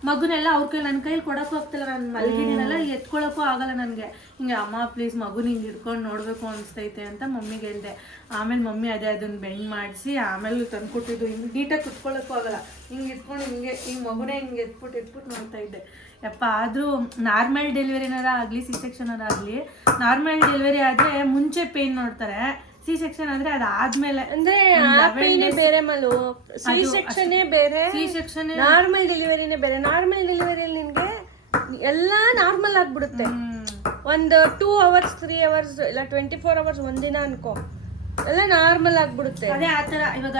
ಮಗುನೆಲ್ಲ ಅವ್ರ ಕೈ ನನ್ನ ಕೈಲಿ ಕೊಡೋಕ್ಕೂ ಆಗ್ತಿಲ್ಲ, ನಾನು ಮಲಗಿದ್ದೀನಲ್ಲ, ಎತ್ಕೊಳ್ಳೋಕ್ಕೂ ಆಗಲ್ಲ ನನಗೆ. ಹಿಂಗೆ ಅಮ್ಮ ಪ್ಲೀಸ್ ಮಗುನ ಹಿಂಗೆ ಹಿಡ್ಕೊಂಡು ನೋಡಬೇಕು ಅನಿಸ್ತೈತೆ ಅಂತ ಮಮ್ಮಿಗೆ ಹೇಳಿದೆ. ಆಮೇಲೆ ಮಮ್ಮಿ ಅದನ್ನು ಬೆಂಡ್ ಮಾಡಿಸಿ ಆಮೇಲೆ ತಂದುಕೊಟ್ಟಿದ್ದು. ಹಿಂಗೆ ನೀಟಾಗಿ ಕುತ್ಕೊಳ್ಳೋಕ್ಕೂ ಆಗಲ್ಲ, ಹಿಂಗೆ ಇಟ್ಕೊಂಡು ಹಿಂಗೆ ಮಗುನೇ ಹಿಂಗೆ ಎತ್ಬಿಟ್ಟು ನೋಡ್ತಾ ಇದ್ದೆ. ಯಪ್ಪ, ಆದರೂ ನಾರ್ಮಲ್ ಡೆಲಿವರಿನಾರ ಆಗಲಿ C ಸೆಕ್ಷನಾರ ಆಗಲಿ, ನಾರ್ಮಲ್ ಡೆಲಿವರಿ ಆದರೆ ಮುಂಚೆ ಪೇಯ್ನ್ ನೋಡ್ತಾರೆ. C ಸೆಕ್ಷನ್ ಅಂದ್ರೆ ಅದಾದ್ಮೇಲೆ ಅಂದ್ರೆ ಬೇರೆ ಮಲು C ಸೆಕ್ಷನ್ ಬೇರೆ, C ಸೆಕ್ಷನ್ ನಾರ್ಮಲ್ ಡೆಲಿವರಿನೇ ಬೇರೆ. ನಾರ್ಮಲ್ ಡೆಲಿವರಿಯಲ್ಲಿ ನಿನ್ಗೆ ಎಲ್ಲ ನಾರ್ಮಲ್ ಆಗ್ಬಿಡುತ್ತೆ. ಒಂದು 2 hours 3 hours ಇಲ್ಲ 24 hours ಒಂದಿನ ಅನ್ಕೋ, ಎಲ್ಲ ನಾರ್ಮಲ್ ಆಗ್ಬಿಡುತ್ತೆ. ಅದೇ ಆತರ ಇವಾಗ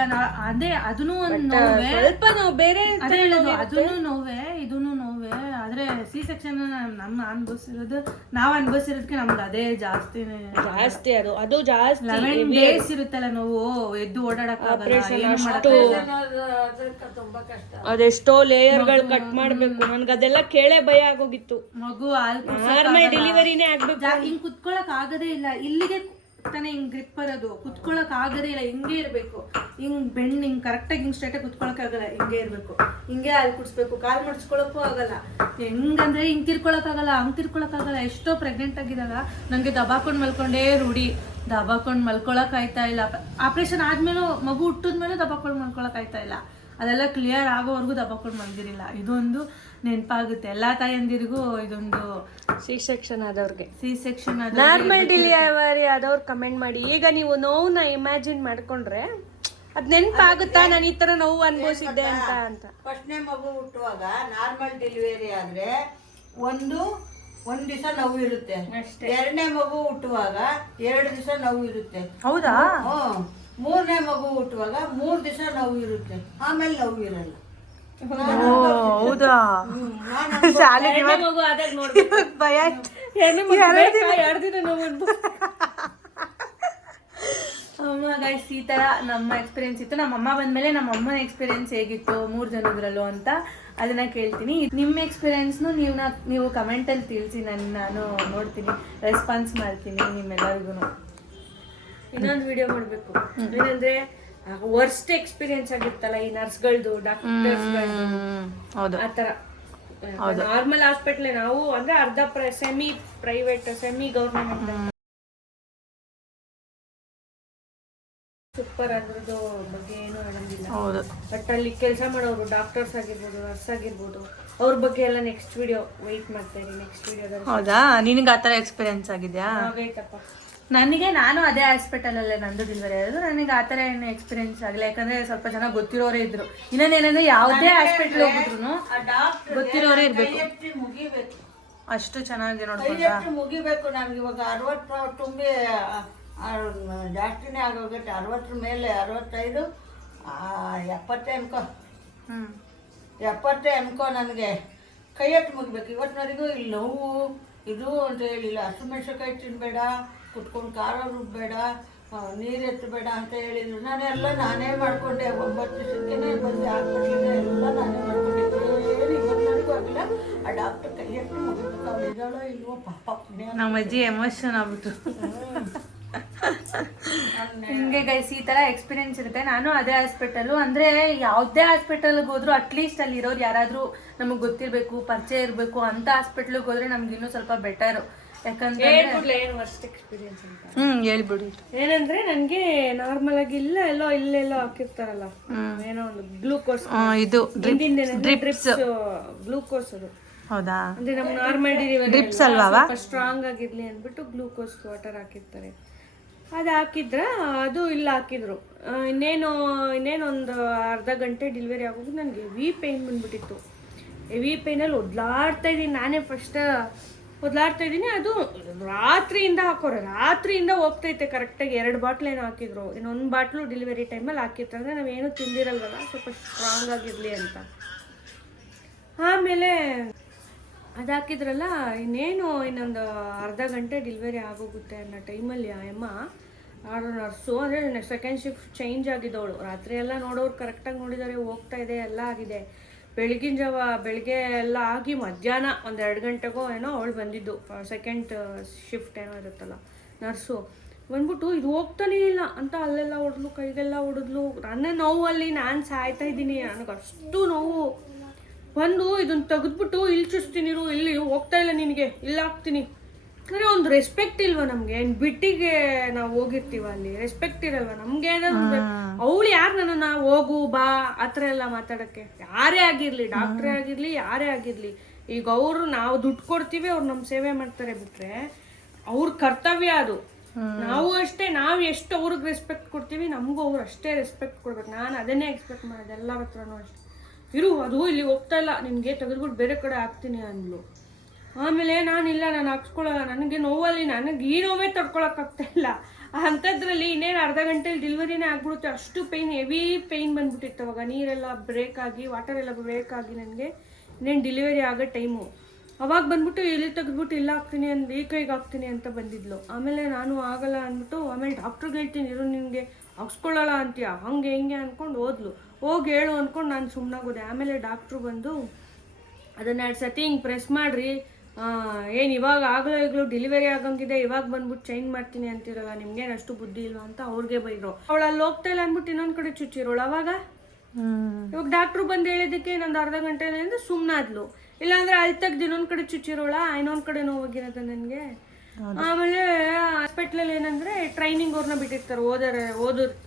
ಅದೇ ಅದನ್ನು ಒಂದು ನೋವೇ, ಸ್ವಲ್ಪ ನೋವು ಬೇರೆ, ಅದನ್ನು ನೋವೇ ಇದನ್ನು ನೋವೇ. ಆದ್ರೆ C ಸೆಕ್ಷನ್ ನಾವು ಅನುಭವಿಸಿರೋದಕ್ಕೆ ನಮ್ಗೆ ಅದೇ ಜಾಸ್ತಿ. ಅದು ಜಾಸ್ತಿ 11 days ಇರುತ್ತಲ್ಲ ನೋವು, ಎದ್ದು ಓಡಾಡಕ್ಕಾಗಲ್ಲ. ಅದೆಷ್ಟೋ ಲೇಯರ್ಗಳು ಕಟ್ ಮಾಡ್ಬೇಕು. ನನ್ಗೆ ಅದೆಲ್ಲ ಕೇಳೇ ಭಯ ಆಗೋಗಿತ್ತು. ಮಗು ನಾರ್ಮಲ್ ಡೆಲಿವರಿನೇ ಆಗ್ಬೇಕು. ಹಿಂಗ್ ಕುತ್ಕೊಳಕ್ ಆಗದೇ ಇಲ್ಲ, ಇಲ್ಲಿಗೆ ತಾನೇ ಹಿಂಗ್ ಗ್ರಿಪ್ ಬರೋದು, ಕುತ್ಕೊಳಕ್ ಆಗದೇ ಇಲ್ಲ. ಹಿಂಗೆ ಇರ್ಬೇಕು, ಹಿಂಗ್ ಬೆಂಡ್ ಹಿಂಗ್ ಕರೆಕ್ಟಾಗಿ ಹಿಂಗ್ ಸ್ಟ್ರೈಟಾಗಿ ಕುತ್ಕೊಳಕ್ ಆಗಲ್ಲ, ಹಿಂಗೆ ಇರ್ಬೇಕು, ಹಿಂಗೆ ಹಾಲು ಕುಡಿಸ್ಬೇಕು, ಕಾಲು ಮಡ್ಸ್ಕೊಳಕ್ಕೂ ಆಗಲ್ಲ. ಹೆಂಗಂದ್ರೆ ಹಿಂಗ್ ತಿರ್ಕೊಳಕ್ಕಾಗಲ್ಲ, ಹಂಗ್ ತಿರ್ಕೊಳಕ್ಕಾಗಲ್ಲ. ಎಷ್ಟೋ ಪ್ರೆಗ್ನೆಂಟ್ ಆಗಿದಾಗ ನನಗೆ ದಬಾಕೊಂಡು ಮಲ್ಕೊಂಡೇ ರೂಢಿ. ದಬಾಕೊಂಡು ಮಲ್ಕೊಳಕ್ ಆಯ್ತಾ ಇಲ್ಲ. ಆಪ್ರೇಷನ್ ಆದ್ಮೇಲೂ ಮಗು ಹುಟ್ಟಿದ್ಮೇಲೂ ದಬಾಕೊಂಡು ಮಲ್ಕೊಳಕ್ ಆಯ್ತಾ ಇಲ್ಲ. ಅದೆಲ್ಲ ಕ್ಲಿಯರ್ ಆಗೋವರೆಗೂ ದಬಾಕೊಂಡು ಮಲ್ಗಿರಿಲ್ಲ. ಇದೊಂದು ನೆನಪಾಗುತ್ತೆ ಎಲ್ಲ ತಾಯಂದಿರಿಗೂ. ಇದೊಂದು C ಸೆಕ್ಷನ್ ಆದವ್ರಿಗೆ, C ಸೆಕ್ಷನ್ ನಾರ್ಮಲ್ ಡೆಲಿವರಿ ಆದವ್ರು ಕಮೆಂಟ್ ಮಾಡಿ. ಈಗ ನೀವು ನೋವನ್ನ ಇಮ್ಯಾಜಿನ್ ಮಾಡ್ಕೊಂಡ್ರೆ ಅದ್ ನೆನ್ಪಾಗುತ್ತಾ ನಾನು ಈ ತರ ನೋವು ಅನ್ಭವಿಸಿದ್ದೆ ಅಂತ ಫಸ್ಟ್ನೇ ಮಗು ಹುಟ್ಟುವಾಗ ನಾರ್ಮಲ್ ಡೆಲಿವರಿ ಆದ್ರೆ ಒಂದ್ ದಿವಸ ನೋವು ಇರುತ್ತೆ. ಎರಡನೇ ಮಗು ಹುಟ್ಟುವಾಗ 2 ದಿವಸ ನೋವು ಇರುತ್ತೆ. ಹೌದಾ? ಮೂರನೇ ಮಗು ಹುಟ್ಟುವಾಗ 3 ದಿವಸ ನೋವು ಇರುತ್ತೆ, ಆಮೇಲೆ ನೋವು ಇರಲ್ಲ. ಹೌದಾ? ಶಾಲೆಗೆ ಮಗು ಆದಾಗ ನೋಡ್ಬೇಕು ಭಯ. ಎರಡು ದಿನ ನೋವು. ಅಮ್ಮ ಗೈಸ್, ಈ ಥರ ನಮ್ಮ ಎಕ್ಸ್ಪೀರಿಯನ್ಸ್ ಇತ್ತು. ನಮ್ಮ ಅಮ್ಮ ಬಂದಮೇಲೆ ನಮ್ಮ ಅಮ್ಮನ ಎಕ್ಸ್ಪೀರಿಯನ್ಸ್ ಹೇಗಿತ್ತು 3 ಜನದ್ರಲ್ಲೂ ಅಂತ ಅದನ್ನ ಕೇಳ್ತೀನಿ. ನಿಮ್ಮ ಎಕ್ಸ್ಪೀರಿಯನ್ಸ್ನು ನೀವು ಕಮೆಂಟಲ್ಲಿ ತಿಳಿಸಿ, ನಾನು ನೋಡ್ತೀನಿ, ರೆಸ್ಪಾನ್ಸ್ ಮಾಡ್ತೀನಿ ನಿಮ್ಮೆಲ್ಲರಿಗೂ. ಇನ್ನೊಂದು ವಿಡಿಯೋ ಮಾಡ್ಬೇಕು, ಏನಂದ್ರೆ ವರ್ಸ್ಟ್ ಎಕ್ಸ್ಪೀರಿಯನ್ಸ್ ಆಗಿರ್ತಲ್ಲ ಈ ನರ್ಸ್ಗಳದು, ಡಾಕ್ಟರ್ಸ್ಗಳದು, ಹೌದು, ಆತರ. ನಾರ್ಮಲ್ ಹಾಸ್ಪಿಟ್ಲ್ ನಾವು ಅಂದ್ರೆ ಅರ್ಧ semi private, semi government. Super, ಅದ್ರದ್ದು ಬಗ್ಗೆ ಏನು ಹೇಳಂಗಿಲ್ಲ. ಬಟ್ ಅಲ್ಲಿ ಕೆಲಸ ಮಾಡೋರು, ಡಾಕ್ಟರ್ಸ್ ಆಗಿರ್ಬೋದು, ನರ್ಸ್ ಆಗಿರ್ಬೋದು, ಅವ್ರ ಬಗ್ಗೆ ಎಲ್ಲ ನೆಕ್ಸ್ಟ್ ವಿಡಿಯೋ ವೆಯ್ಟ್ ಮಾಡ್ತಾ ಇರಿ. ನೆಕ್ಸ್ಟ್ ವಿಡಿಯೋದಲ್ಲಿ. ಹೌದಾ? ನಿನಗೆ ಆ ಥರ ಎಕ್ಸ್ಪೀರಿಯನ್ಸ್ ಆಗಿದೆಯಾ? ಆಗೈತಪ್ಪ. ನಾನು ಅದೇ ಹಾಸ್ಪಿಟಲಲ್ಲೇ ನಂದು ಡೆಲಿವರಿ ಆಗೋದು. ನನಗೆ ಆ ಥರ ಏನು ಎಕ್ಸ್ಪೀರಿಯನ್ಸ್ ಆಗಿಲ್ಲ, ಯಾಕಂದ್ರೆ ಸ್ವಲ್ಪ ಜನ ಗೊತ್ತಿರೋರೇ ಇದ್ರು. ಇನ್ನೊಂದೇನಂದ್ರೆ ಯಾವುದೇ ಹಾಸ್ಪಿಟ್ಲ್ ಹೋಗಿದ್ರು ಗೊತ್ತಿರೋರೇ ಇರ್ಬೇಕು, ಮುಗಿಬೇಕು, ಅಷ್ಟು ಚೆನ್ನಾಗಿ ನೋಡ್ಕೊಂಡ್ರಾ? ಮುಗಿಬೇಕು. ನಮ್ಗೆ ಇವಾಗ 60 ತುಂಬಿ ಜಾಸ್ತಿನೇ ಆಗೋಗುತ್ತೆ. 60 ಮೇಲೆ 65 70 ಅನ್ಕೋ, 70 ಅನ್ಕೋ. ನನಗೆ ಕೈ ಎತ್ತು ಮುಗಿಬೇಕು. ಇವತ್ತಿನವರೆಗೂ ಇಲ್ಲಿ ನೋವು ಇದು ಅಂತ ಹೇಳಿಲ್ಲ. ಹಸಿಮೆಣಸಿನಕಾಯಿ ತಿನ್ಬೇಡ, ಕುತ್ಕೊಂಡು ಖಾರ ರುಬ್ಬೇಡ, ನೀರು ಎತ್ತಬೇಡ ಅಂತ ಹೇಳಿದ್ರು. ನಾನೇ ಮಾಡ್ಕೊಂಡೆ. 9 ದಿವಸಕ್ಕೆ ಬಂದು ಹಾಸ್ಪಿಟ್ಲಿಂದ ಎಲ್ಲ ನಾನೇ ಮಾಡ್ಕೊಂಡೆ. ಏನು ಇವತ್ತಿನವರೆಗೂ ಆಗಿಲ್ಲ. ಆ ಡಾಕ್ಟರ್ ಕೈ ಎತ್ತು ಮುಗಿಬೇಕು. ಅವ್ರು ಇದ್ದಾಳೋ ಇಲ್ವೋ ಪಾಪ. ನಮ್ಮ ಅಜ್ಜಿ ಎಮೋಷನ್ ಆಗ್ಬಿಟ್ಟು. ಹಿಂಗೆ ಗೈಸ್, ಈ ತರ ಎಕ್ಸ್ಪೀರಿಯನ್ಸ್ ಇರುತ್ತೆ. ನಾನು ಅದೇ ಹಾಸ್ಪಿಟಲ್, ಅಂದ್ರೆ ಯಾವುದೇ ಹಾಸ್ಪಿಟಲ್ಗೆ ಹೋದ್ರು ಅಟ್ಲೀಸ್ಟ್ ಅಲ್ಲಿ ಇರೋರು ಯಾರಾದ್ರೂ ನಮಗೆ ಗೊತ್ತಿರ್ಬೇಕು, ಪರಿಚಯ ಇರಬೇಕು ಅಂತ ಹಾಸ್ಪಿಟ್ಲಿಗೆ ಹೋದ್ರೆ ನಮ್ಗೆ ಇನ್ನೂ ಸ್ವಲ್ಪ ಬೆಟರ್. ಯಾಕಂದ್ರೆ ಎಕ್ಸ್ಪೀರಿಯನ್ಸ್ ಅಂತ ಹೇಳ್ಬಿಡಿ. ಏನಂದ್ರೆ ನನ್ಗೆ ನಾರ್ಮಲ್ ಆಗಿ ಇಲ್ಲೆಲ್ಲೋ ಹಾಕಿರ್ತಾರಲ್ಲ, ಏನೋ ಒಂದು ಗ್ಲೂಕೋಸ್, ಇದು ಡ್ರಿಪ್ಸ್ ಗ್ಲೂಕೋಸ್. ಅದು ಹೌದಾ? ಅಂದ್ರೆ ನಮ್ಮ ನಾರ್ಮಲ್ ಡೆಲಿವರಿ ಡ್ರಿಪ್ಸ್ ಅಲ್ವಾ? ಸ್ಟ್ರಾಂಗ್ ಆಗಿರ್ಲಿ ಅಂದ್ಬಿಟ್ಟು ಗ್ಲೂಕೋಸ್ ವಾಟರ್ ಹಾಕಿರ್ತಾರೆ. ಅದು ಹಾಕಿದ್ರ, ಅದು ಇಲ್ಲ ಹಾಕಿದ್ರು. ಇನ್ನೇನೊಂದು ಅರ್ಧ ಗಂಟೆ ಡೆಲಿವರಿ ಆಗೋದು ನನಗೆ ಹೆವಿ ಪೇಯ್ನ್ ಬಂದ್ಬಿಟ್ಟಿತ್ತು. ಹೆವಿ ಪೇಯ್ನಲ್ಲಿ ಒದ್ಲಾಡ್ತಾ ಇದ್ದೀನಿ. ನಾನೇ ಫಸ್ಟ್ ಒದ್ಲಾಡ್ತಾ ಇದ್ದೀನಿ. ಅದು ರಾತ್ರಿಯಿಂದ ಹಾಕೋರು, ರಾತ್ರಿಯಿಂದ ಹೋಗ್ತೈತೆ ಕರೆಕ್ಟಾಗಿ. 2 ಬಾಟ್ಲ್ ಏನೋ ಹಾಕಿದ್ರು. ಇನ್ನೊಂದು ಬಾಟ್ಲು ಡೆಲಿವರಿ ಟೈಮಲ್ಲಿ ಹಾಕಿರ್ತಾರೆ. ಅಂದರೆ ನಾವೇನು ತಿಂದಿರಲ್ವಲ್ಲ, ಸ್ವಲ್ಪ ಸ್ಟ್ರಾಂಗ್ ಆಗಿರಲಿ ಅಂತ. ಆಮೇಲೆ ಅದು ಹಾಕಿದ್ರಲ್ಲ, ಇನ್ನೊಂದು ಅರ್ಧ ಗಂಟೆ ಡೆಲಿವರಿ ಆಗೋಗುತ್ತೆ ಅನ್ನೋ ಟೈಮಲ್ಲಿ ಅಮ್ಮ ನರ್ಸು, ಅಂದರೆ ಸೆಕೆಂಡ್ ಶಿಫ್ಟ್ ಚೇಂಜ್ ಆಗಿದ್ದವಳು. ರಾತ್ರಿ ಎಲ್ಲ ನೋಡೋರು ಕರೆಕ್ಟಾಗಿ ನೋಡಿದ್ದಾರೆ, ಹೋಗ್ತಾ ಇದೆ, ಎಲ್ಲ ಆಗಿದೆ. ಬೆಳಿಗ್ಗೆ ಎಲ್ಲ ಆಗಿ ಮಧ್ಯಾಹ್ನ 1-2 ಗಂಟೆಗೋ ಏನೋ ಅವಳು ಬಂದಿದ್ದು. ಸೆಕೆಂಡ್ ಶಿಫ್ಟ್ ಏನೋ ಇರುತ್ತಲ್ಲ, ನರ್ಸು ಬಂದ್ಬಿಟ್ಟು ಇದು ಹೋಗ್ತಾನೇ ಇಲ್ಲ ಅಂತ ಅಲ್ಲೆಲ್ಲ ಹೊಡೆದ್ಲು, ಕೈಗೆಲ್ಲ ಹೊಡೆದ್ಲು. ನನ್ನ ನೋವಲ್ಲಿ ನಾನು ಸಾಯ್ತಾ ಇದ್ದೀನಿ, ನನಗೆ ಅಷ್ಟು ನೋವು. ಬಂದು ಇದನ್ನು ತೆಗೆದ್ಬಿಟ್ಟು ಇಲ್ಲಿ ಚುಸ್ತೀನಿರು, ಇಲ್ಲಿ ಹೋಗ್ತಾ ಇಲ್ಲ ನಿನಗೆ, ಇಲ್ಲ ಹಾಕ್ತೀನಿ ಅಂದರೆ ಒಂದು ರೆಸ್ಪೆಕ್ಟ್ ಇಲ್ವಾ ನಮಗೆ? ಬಿಟ್ಟಿಗೆ ನಾವು ಹೋಗಿರ್ತೀವ, ಅಲ್ಲಿ ರೆಸ್ಪೆಕ್ಟ್ ಇರಲ್ವ ನಮ್ಗೆ? ಏನಾದ್ರು ಅವಳು ಯಾರು ನನ್ನನ್ನು ಹೋಗು ಬಾ ಆ ಥರ ಎಲ್ಲ ಮಾತಾಡೋಕ್ಕೆ? ಯಾರೇ ಆಗಿರಲಿ, ಡಾಕ್ಟ್ರೇ ಆಗಿರಲಿ, ಯಾರೇ ಆಗಿರಲಿ. ಈಗ ನಾವು ದುಡ್ಡು ಕೊಡ್ತೀವಿ, ಅವ್ರು ನಮ್ಮ ಸೇವೆ ಮಾಡ್ತಾರೆ ಬಿಟ್ರೆ ಅವ್ರ ಕರ್ತವ್ಯ ಅದು. ನಾವು ಅಷ್ಟೇ, ನಾವು ಎಷ್ಟು ಅವ್ರಿಗೆ ರೆಸ್ಪೆಕ್ಟ್ ಕೊಡ್ತೀವಿ, ನಮಗೂ ಅವ್ರು ಅಷ್ಟೇ ರೆಸ್ಪೆಕ್ಟ್ ಕೊಡ್ಬೇಕು. ನಾನು ಅದನ್ನೇ ಎಕ್ಸ್ಪೆಕ್ಟ್ ಮಾಡೋದು ಎಲ್ಲರ ಹತ್ರನೂ ಅಷ್ಟೇ. ಅದು ಇಲ್ಲಿ ಹೋಗ್ತಾ ಇಲ್ಲ, ನಿನಗೆ ತೆಗೆದ್ಬಿಟ್ಟು ಬೇರೆ ಕಡೆ ಹಾಕ್ತೀನಿ ಅಂದ್ಲು. ಆಮೇಲೆ ನಾನಿಲ್ಲ, ನಾನು ಹಾಕ್ಸ್ಕೊಳ್ಳಲ್ಲ, ನನಗೆ ನೋವಲ್ಲಿ ನನಗೆ ಈ ನೋವೇ ತಡ್ಕೊಳಕ್ಕಾಗ್ತಾ ಇಲ್ಲ. ಅಂಥದ್ರಲ್ಲಿ ಇನ್ನೇನು ಅರ್ಧ ಗಂಟೆಲಿ ಡೆಲಿವರಿನೇ ಆಗ್ಬಿಡುತ್ತೆ. ಅಷ್ಟು ಪೇಯ್ನ್, ಹೆವಿ ಪೇಯ್ನ್ ಬಂದ್ಬಿಟ್ಟಿತ್ತು ಅವಾಗ. ನೀರೆಲ್ಲ ಬ್ರೇಕ್ ಆಗಿ, ವಾಟರ್ ಎಲ್ಲ ಬ್ರೇಕ್ ಆಗಿ ನನಗೆ ಇನ್ನೇನು ಡೆಲಿವರಿ ಆಗೋ ಟೈಮು. ಅವಾಗ ಬಂದ್ಬಿಟ್ಟು ಇಲ್ಲಿ ತೆಗೆದ್ಬಿಟ್ಟು ಇಲ್ಲ ಹಾಕ್ತೀನಿ ಈ ಕೈಗೆ ಹಾಕ್ತೀನಿ ಅಂತ ಬಂದಿದ್ಲು. ಆಮೇಲೆ ನಾನು ಆಗಲ್ಲ ಅಂದ್ಬಿಟ್ಟು ಆಮೇಲೆ ಡಾಕ್ಟ್ರಿಗೆ ಹೇಳ್ತೀನಿ, ಇರು ನಿನಗೆ ಹಾಕ್ಸ್ಕೊಳ್ಳಲ್ಲ ಅಂತೀಯ, ಹಂಗೆ ಹಿಂಗೆ ಅಂದ್ಕೊಂಡು ಹೋಗಿ ಹೇಳು ಅಂದ್ಕೊಂಡು ನಾನು ಸುಮ್ಮನಾಗೋದೆ. ಆಮೇಲೆ ಡಾಕ್ಟ್ರು ಬಂದು ಅದನ್ನು 2 ಸತಿ ಹಿಂಗೆ ಪ್ರೆಸ್ ಮಾಡಿರಿ, ಏನು ಇವಾಗ ಈಗಲೂ ಡೆಲಿವರಿ ಆಗಂಗಿದೆ, ಇವಾಗ ಬಂದ್ಬಿಟ್ಟು ಚೇಂಜ್ ಮಾಡ್ತೀನಿ ಅಂತಿರಲ್ಲ, ನಿಮ್ಗೇನು ಅಷ್ಟು ಬುದ್ಧಿ ಇಲ್ವಾ ಅಂತ ಅವ್ರಿಗೆ ಬೈದ್ರು. ಅವಳು ಅಲ್ಲಿ ಹೋಗ್ತಾ ಇಲ್ಲ ಅಂದ್ಬಿಟ್ಟು ಇನ್ನೊಂದು ಕಡೆ ಚುಚ್ಚಿರೋಳು. ಅವಾಗ ಇವಾಗ ಡಾಕ್ಟ್ರು ಬಂದು ಹೇಳಿದ್ದಕ್ಕೆ ಇನ್ನೊಂದು ಅರ್ಧ ಗಂಟೆಯಿಂದ ಸುಮ್ಮನಾದ್ಲು. ಇಲ್ಲಾಂದ್ರೆ ಅಲ್ಲಿ ತೆಗ್ದು ಇನ್ನೊಂದು ಕಡೆ ಚುಚ್ಚಿರೋಳ, ಇನ್ನೊಂದು ಕಡೆ ನೋವಾಗಿರೋದು ನನಗೆ. ಆಮೇಲೆ ಹಾಸ್ಪಿಟ್ಲಲ್ಲಿ ಏನಂದ್ರೆ ಟ್ರೈನಿಂಗ್ ಅವ್ರನ್ನ ಬಿಟ್ಟಿರ್ತಾರೆ,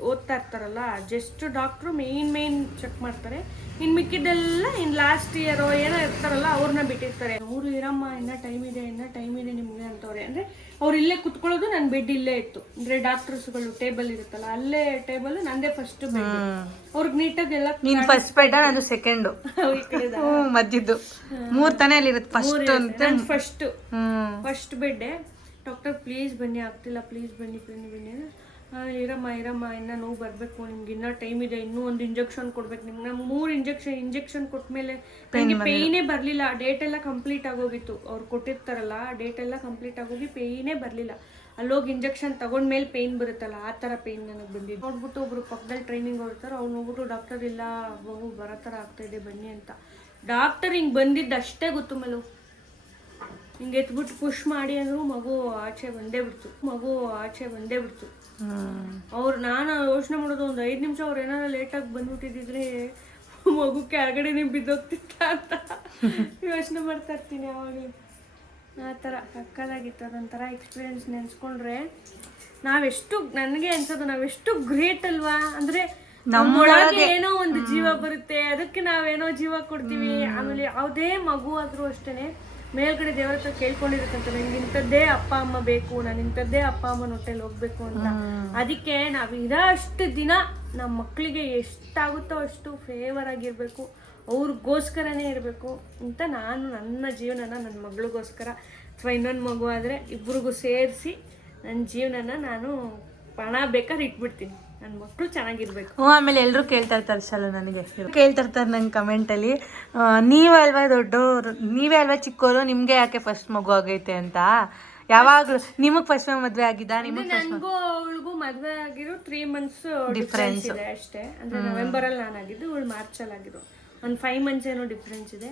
ಓದ್ತಾ ಇರ್ತಾರಲ್ಲ, ಜಸ್ಟ್ ಡಾಕ್ಟ್ರು ಮೇನ್ ಚೆಕ್ ಮಾಡ್ತಾರೆ. ಇನ್ನು ಮಿಕ್ಕಿದ್ದೆಲ್ಲ ಲಾಸ್ಟ್ ಇಯರೋ ಏನೋ ಇರ್ತಾರಲ್ಲ ಅವ್ರನ್ನ ಬಿಟ್ಟಿರ್ತಾರೆ. ಅವರು ಇರಮ್ಮ ಇನ್ನ ಟೈಮ್ ಇದೆ ನಿಮ್ಗೆ ಅಂತವ್ರೆ. ಅಂದ್ರೆ ಅವ್ರು ಇಲ್ಲೇ ಕುತ್ಕೊಳ್ಳೋದು, ನನ್ನ ಬೆಡ್ ಇಲ್ಲೇ ಇತ್ತು. ಅಂದ್ರೆ ಡಾಕ್ಟರ್ಸ್ಗಳು ಟೇಬಲ್ ಇರುತ್ತಲ್ಲ, ಅಲ್ಲೇ ಟೇಬಲ್ ನಂದೇ ಫಸ್ಟ್ ಬೆಡ್. ಅವ್ರಿಗೆ ನೀಟಾಗಿ ಎಲ್ಲ ನೀನ್ ಫಸ್ಟ್ ಬೆಡ್ ನಂದು ಸೆಕೆಂಡ್ ಮದ್ದಿದ್ದು 3 ತಾನೇ ಅಲ್ಲಿ ಇರುತ್ತೆ. First bed. ಡಾಕ್ಟರ್ ಪ್ಲೀಸ್ ಬನ್ನಿ, ಆಗ್ತಿಲ್ಲ, ಪ್ಲೀಸ್ ಬನ್ನಿ. ಇರಮ್ಮ ಇನ್ನ ನೋವು ಬರಬೇಕು, ನಿಮ್ಗೆ ಇನ್ನೂ ಟೈಮ್ ಇದೆ, ಇನ್ನೂ ಒಂದು ಇಂಜೆಕ್ಷನ್ ಕೊಡ್ಬೇಕು ನಿಮ್ಗೆ. 3 ಇಂಜೆಕ್ಷನ್ ಕೊಟ್ಮೇಲೆ ನನಗೆ ಪೇಯ್ನೇ ಬರಲಿಲ್ಲ. ಡೇಟ್ ಎಲ್ಲ ಕಂಪ್ಲೀಟ್ ಆಗೋಗಿತ್ತು. ಅವ್ರು ಕೊಟ್ಟಿರ್ತಾರಲ್ಲ, ಡೇಟ್ ಎಲ್ಲ ಕಂಪ್ಲೀಟ್ ಆಗೋಗಿ ಪೇಯ್ನೇ ಬರಲಿಲ್ಲ. ಅಲ್ಲೋಗಿ ಇಂಜೆಕ್ಷನ್ ತಗೊಂಡ್ಮೇಲೆ ಪೇಯ್ನ್ ಬರುತ್ತಲ್ಲ, ಆ ಥರ ಪೇಯ್ನ್ ನನಗೆ ಬಂದಿದ್ದು. ನೋಡ್ಬಿಟ್ಟು ಒಬ್ರು ಪಕ್ಕದಲ್ಲಿ ಟ್ರೈನಿಂಗ್ ಹೋಗ್ತಾರೆ, ಅವ್ರು ನೋಡ್ಬಿಟ್ಟು ಡಾಕ್ಟರ್ ಇಲ್ಲ ಮಗು ಬರೋ ಥರ ಆಗ್ತಾಯಿದೆ ಬನ್ನಿ ಅಂತ. ಡಾಕ್ಟರ್ ಹಿಂಗೆ ಬಂದಿದ್ದು ಅಷ್ಟೇ ಗೊತ್ತು ಮೇಲು. ಹಿಂಗೆ ಎತ್ಬಿಟ್ಟು ಪುಷ್ ಮಾಡಿ ಅಂದ್ರು ಮಗು ಆಚೆ ಬಂದೇ ಬಿಡ್ತು. ಅವ್ರು ನಾನು ಯೋಚನೆ ಮಾಡೋದು, ಒಂದು 5 ನಿಮಿಷ ಅವ್ರು ಏನಾದ್ರು ಲೇಟಾಗಿ ಬಂದ್ಬಿಟ್ಟಿದ್ರೆ ಮಗು ಕೆಳಗಡೆ ಬಿದ್ದೋಗ್ತಿತ್ತ ಅಂತ ಯೋಚನೆ ಮಾಡ್ತಾ ಇರ್ತೀನಿ ಯಾವಾಗಲೂ. ಆ ಥರ ಸಕ್ಕದಾಗಿತ್ತು. ಅದೊಂಥರ ಎಕ್ಸ್ಪೀರಿಯನ್ಸ್ ನೆನೆಸ್ಕೊಂಡ್ರೆ ನನಗೆ ಅನ್ಸೋದು ನಾವೆಷ್ಟು ಗ್ರೇಟ್ ಅಲ್ವಾ. ಅಂದರೆ ನಮ್ಮೊಳಗೆ ಏನೋ ಒಂದು ಜೀವ ಬರುತ್ತೆ, ಅದಕ್ಕೆ ನಾವೇನೋ ಜೀವ ಕೊಡ್ತೀವಿ. ಆಮೇಲೆ ಯಾವುದೇ ಮಗು ಆದರೂ ಅಷ್ಟೇ ಮೇಲ್ಗಡೆ ದೇವರ ಹತ್ರ ಕೇಳ್ಕೊಂಡಿರುತ್ತಂತ, ನಂಗೆ ಇಂಥದ್ದೇ ಅಪ್ಪ ಅಮ್ಮ ಬೇಕು, ನಾನು ಇಂಥದ್ದೇ ಅಪ್ಪ ಅಮ್ಮನ ಹೊಟ್ಟೆಲಿ ಹೋಗ್ಬೇಕು ಅಂತ. ಅದಕ್ಕೆ ನಾವು ಇರೋಷ್ಟು ದಿನ ನಮ್ಮ ಮಕ್ಕಳಿಗೆ ಎಷ್ಟಾಗುತ್ತೋ ಅಷ್ಟು ಫೇವರ್ ಆಗಿರಬೇಕು, ಅವ್ರಿಗೋಸ್ಕರನೇ ಇರಬೇಕು ಅಂತ ನಾನು ನನ್ನ ಜೀವನನ ನನ್ನ ಮಗಳಿಗೋಸ್ಕರ ಅಥವಾ ಇನ್ನೊಂದು ಮಗು ಆದರೆ ಇಬ್ಬರಿಗೂ ಸೇರಿಸಿ ನನ್ನ ಜೀವನನ ನಾನು ಪಣ ಬೇಕಾದ್ರೆ ಇಟ್ಬಿಡ್ತೀನಿ. ನನ್ನ ಮಕ್ಕಳು ಚೆನ್ನಾಗಿರ್ಬೇಕು. ಆಮೇಲೆ ಎಲ್ಲರೂ ಕೇಳ್ತಾ ಇರ್ತಾರೆ ಶಲು, ನನಗೆ ಕೇಳ್ತಾ ಇರ್ತಾರೆ ನಂಗೆ ಕಮೆಂಟಲ್ಲಿ, ನೀವೇ ಅಲ್ವಾ ಚಿಕ್ಕವರು, ನಿಮಗೆ ಯಾಕೆ ಫಸ್ಟ್ ಮಗು ಆಗೈತೆ ಅಂತ. ಯಾವಾಗಲೂ ನಿಮಗೆ ಫಸ್ಟ್ ಮದುವೆ ಆಗಿದ್ದ? ನನಗೂ ಅವಳಿಗೂ ಮದುವೆ ಆಗಿರೋ 3 months ಡಿಫ್ರೆನ್ಸ್ ಇದೆ ಅಷ್ಟೇ. ಅಂದರೆ ನವೆಂಬರಲ್ಲಿ ನಾನಾಗಿದ್ದು, ಅವಳು ಮಾರ್ಚಲ್ಲಿ ಆಗಿದ್ದು. ಒಂದು 5 months ಏನೋ ಡಿಫ್ರೆನ್ಸ್ ಇದೆ.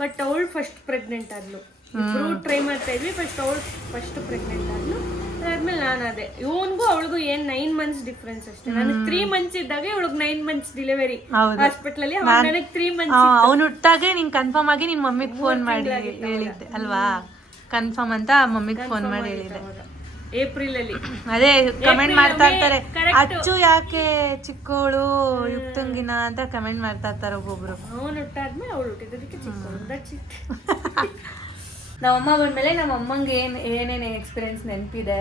ಬಟ್ ಅವಳು ಫಸ್ಟ್ ಪ್ರೆಗ್ನೆಂಟ್ ಆದ್ಲು. ಇಬ್ರು ಟ್ರೈ ಮಾಡ್ತಾ ಇದ್ವಿ. ಅವಳು ಫಸ್ಟ್ ಪ್ರೆಗ್ನೆಂಟ್ ಆದ್ಲು. ಅದಾದ್ಮೇಲೆ ನಾನು ಅದೇ. ಇವನ್ಗೂ ಅವಳಿಗೂ 9 months ಡಿಫ್ರೆನ್ಸ್ ಅಷ್ಟೇ. ನನಗೆ 3 months ಇದ್ದಾಗ ಇವಳಿಗೆ 9 months ಡೆಲಿವರಿ ಹಾಸ್ಪಿಟಲ್ ಅಲ್ಲಿ. ನನಗೆ 3 months. ಅವನು ಹುಟ್ಟಾಗೆ ನೀನ್ ಕನ್ಫರ್ಮ್ ಆಗಿ ನಿನ್ ಮಮ್ಮಿಗೆ ಫೋನ್ ಮಾಡಿ ಹೇಳಿದ್ದೆ ಅಲ್ವಾ? ಕನ್ಫರ್ಮ್ ಅಂತ ಮಮ್ಮಿಗೆ ಫೋನ್ ಮಾಡಿ ಹೇಳಿದ್ದೆ ಏಪ್ರಿಲ್ ಅಲ್ಲಿ. ಅದೇ ಕಮೆಂಟ್ ಮಾಡ್ತಾ ಇರ್ತಾರೆ, ಅಚ್ಚು ಯಾಕೆ ಚಿಕ್ಕವಳು ಯುಕ್ತಂಗಿನ ಅಂತ ಕಮೆಂಟ್ ಮಾಡ್ತಾ ಇರ್ತಾರೆ ಒಬ್ಬೊಬ್ರು. ಅವನು ಹುಟ್ಟಾದ್ಮೇಲೆ ಅವಳು ಹುಟ್ಟಿದ್ದಕ್ಕೆ ಚಿಕ್ಕ. ನಮ್ಮಮ್ಮ ಬಂದಮೇಲೆ ನಮ್ಮ ಅಮ್ಮಂಗೆ ಏನೇನು ಎಕ್ಸ್ಪೀರಿಯನ್ಸ್ ನೆನಪಿದೆ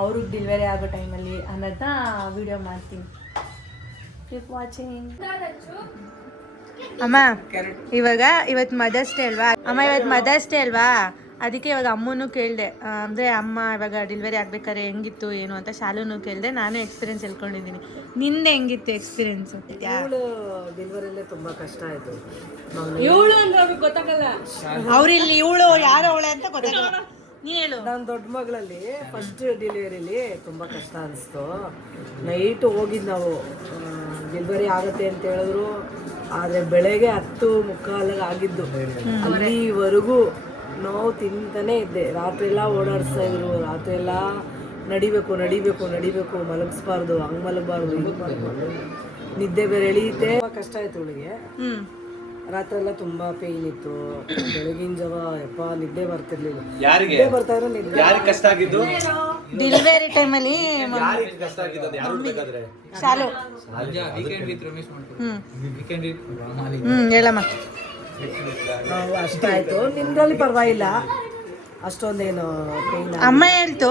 ಅವ್ರಿಗೆ ಡೆಲಿವರಿ ಆಗೋ ಟೈಮಲ್ಲಿ ಅನ್ನೋದನ್ನ ವಿಡಿಯೋ ಮಾಡ್ತೀನಿ. Keep watching. ಅಮ್ಮ ಇವತ್ತು ಮದರ್ಸ್ ಡೇ ಅಲ್ವಾ? ಅದಕ್ಕೆ ಇವಾಗ ಅಮ್ಮನೂ ಕೇಳಿದೆ, ಅಂದರೆ ಅಮ್ಮ ಇವಾಗ ಡೆಲಿವರಿ ಆಗ್ಬೇಕಾದ್ರೆ ಹೆಂಗಿತ್ತು ಏನು ಅಂತ ಶಾಲೂನು ಕೇಳಿದೆ. ನಾನು ಎಕ್ಸ್ಪೀರಿಯನ್ಸ್ ಹೇಳ್ಕೊಂಡಿದ್ದೀನಿ. ನಿಂದೆ ಹೆಂಗಿತ್ತು ಎಕ್ಸ್ಪೀರಿಯನ್ಸ್? ಡೆಲಿವರಿಯಲ್ಲೇ ತುಂಬ ಕಷ್ಟ ಆಯಿತು. ಇವಳು ಅಂದ್ರೆ ಅವ್ರಿಗೆ ಗೊತ್ತಾಗಲ್ಲ. ಅವ್ರಿಲ್ಲಿ ಇವಳು ಯಾರು ಅವಳೆ ಅಂತ ಗೊತ್ತಾಗಲ್ಲ. ನೀ ಹೇಳು. ನನ್ನ ದೊಡ್ಡ ಮಗಳಲ್ಲಿ ಫಸ್ಟ್ ಡೆಲಿವರಿಲಿ ತುಂಬ ಕಷ್ಟ ಅನಿಸ್ತು. ನೈಟ್ ಹೋಗಿದ್ದು ನಾವು, ಡೆಲಿವರಿ ಆಗುತ್ತೆ ಅಂತ ಹೇಳಿದ್ರು. ಆದರೆ ಬೆಳಗ್ಗೆ 10:45 ಆಗಿದ್ದು. ಅಲ್ಲಿವರೆಗೂ ನೋವು ತಿಂತಾನೆ ಇದ್ದೆ. ರಾತ್ರಿ ಎಲ್ಲ ಓಡಾಡಿಸ್ತಾ ಇದ್ರು. ರಾತ್ರಿ ಎಲ್ಲ ನಡಿಬೇಕು, ಮಲಗಿಸ್ಬಾರ್ದು, ಹಂಗೆ ಮಲಗಬಾರ್ದು, ಹಿಂಗೆ ಮಾಡಬಾರ್ದು. ನಿದ್ದೆ ಬೇರೆ ಎಳೆಯುತ್ತೆ. ತುಂಬ ಕಷ್ಟ ಆಯ್ತು ಅವಳಿಗೆ. ರಾತ್ರಿ ಎಲ್ಲ ತುಂಬಾ ಪೇಯ್ನ್ ಇತ್ತು. ಬೆಳಗಿನ ಜಾವ ಯಪ್ಪ ನಿದ್ದೆ ಬರ್ತಿರ್ಲಿಲ್ಲ. ಯಾರಿಗೆ ಬರ್ತಾ ಇರೋ ನಿದ್ದೆ ಯಾರಿಗೆ ಕಷ್ಟ ಆಗಿದ್ದು? ಡೆಲಿವರಿ ಟೈಮಲ್ಲಿ ಯಾರಿಗೆ ಕಷ್ಟ ಆಗಿದ್ದು? ಯಾರು ಬೇಕಾದ್ರೆ ಶಾಲು. ಹೇಳಮ್ಮ. ಅಷ್ಟಾಯ್ತು. ನಿಮ್ದ್ರಲ್ಲಿ ಪರವಾಗಿಲ್ಲ, ಅಷ್ಟೊಂದೇನು ಪೇಯ್ನ್. ಅಮ್ಮ ಹೇಳ್ತು,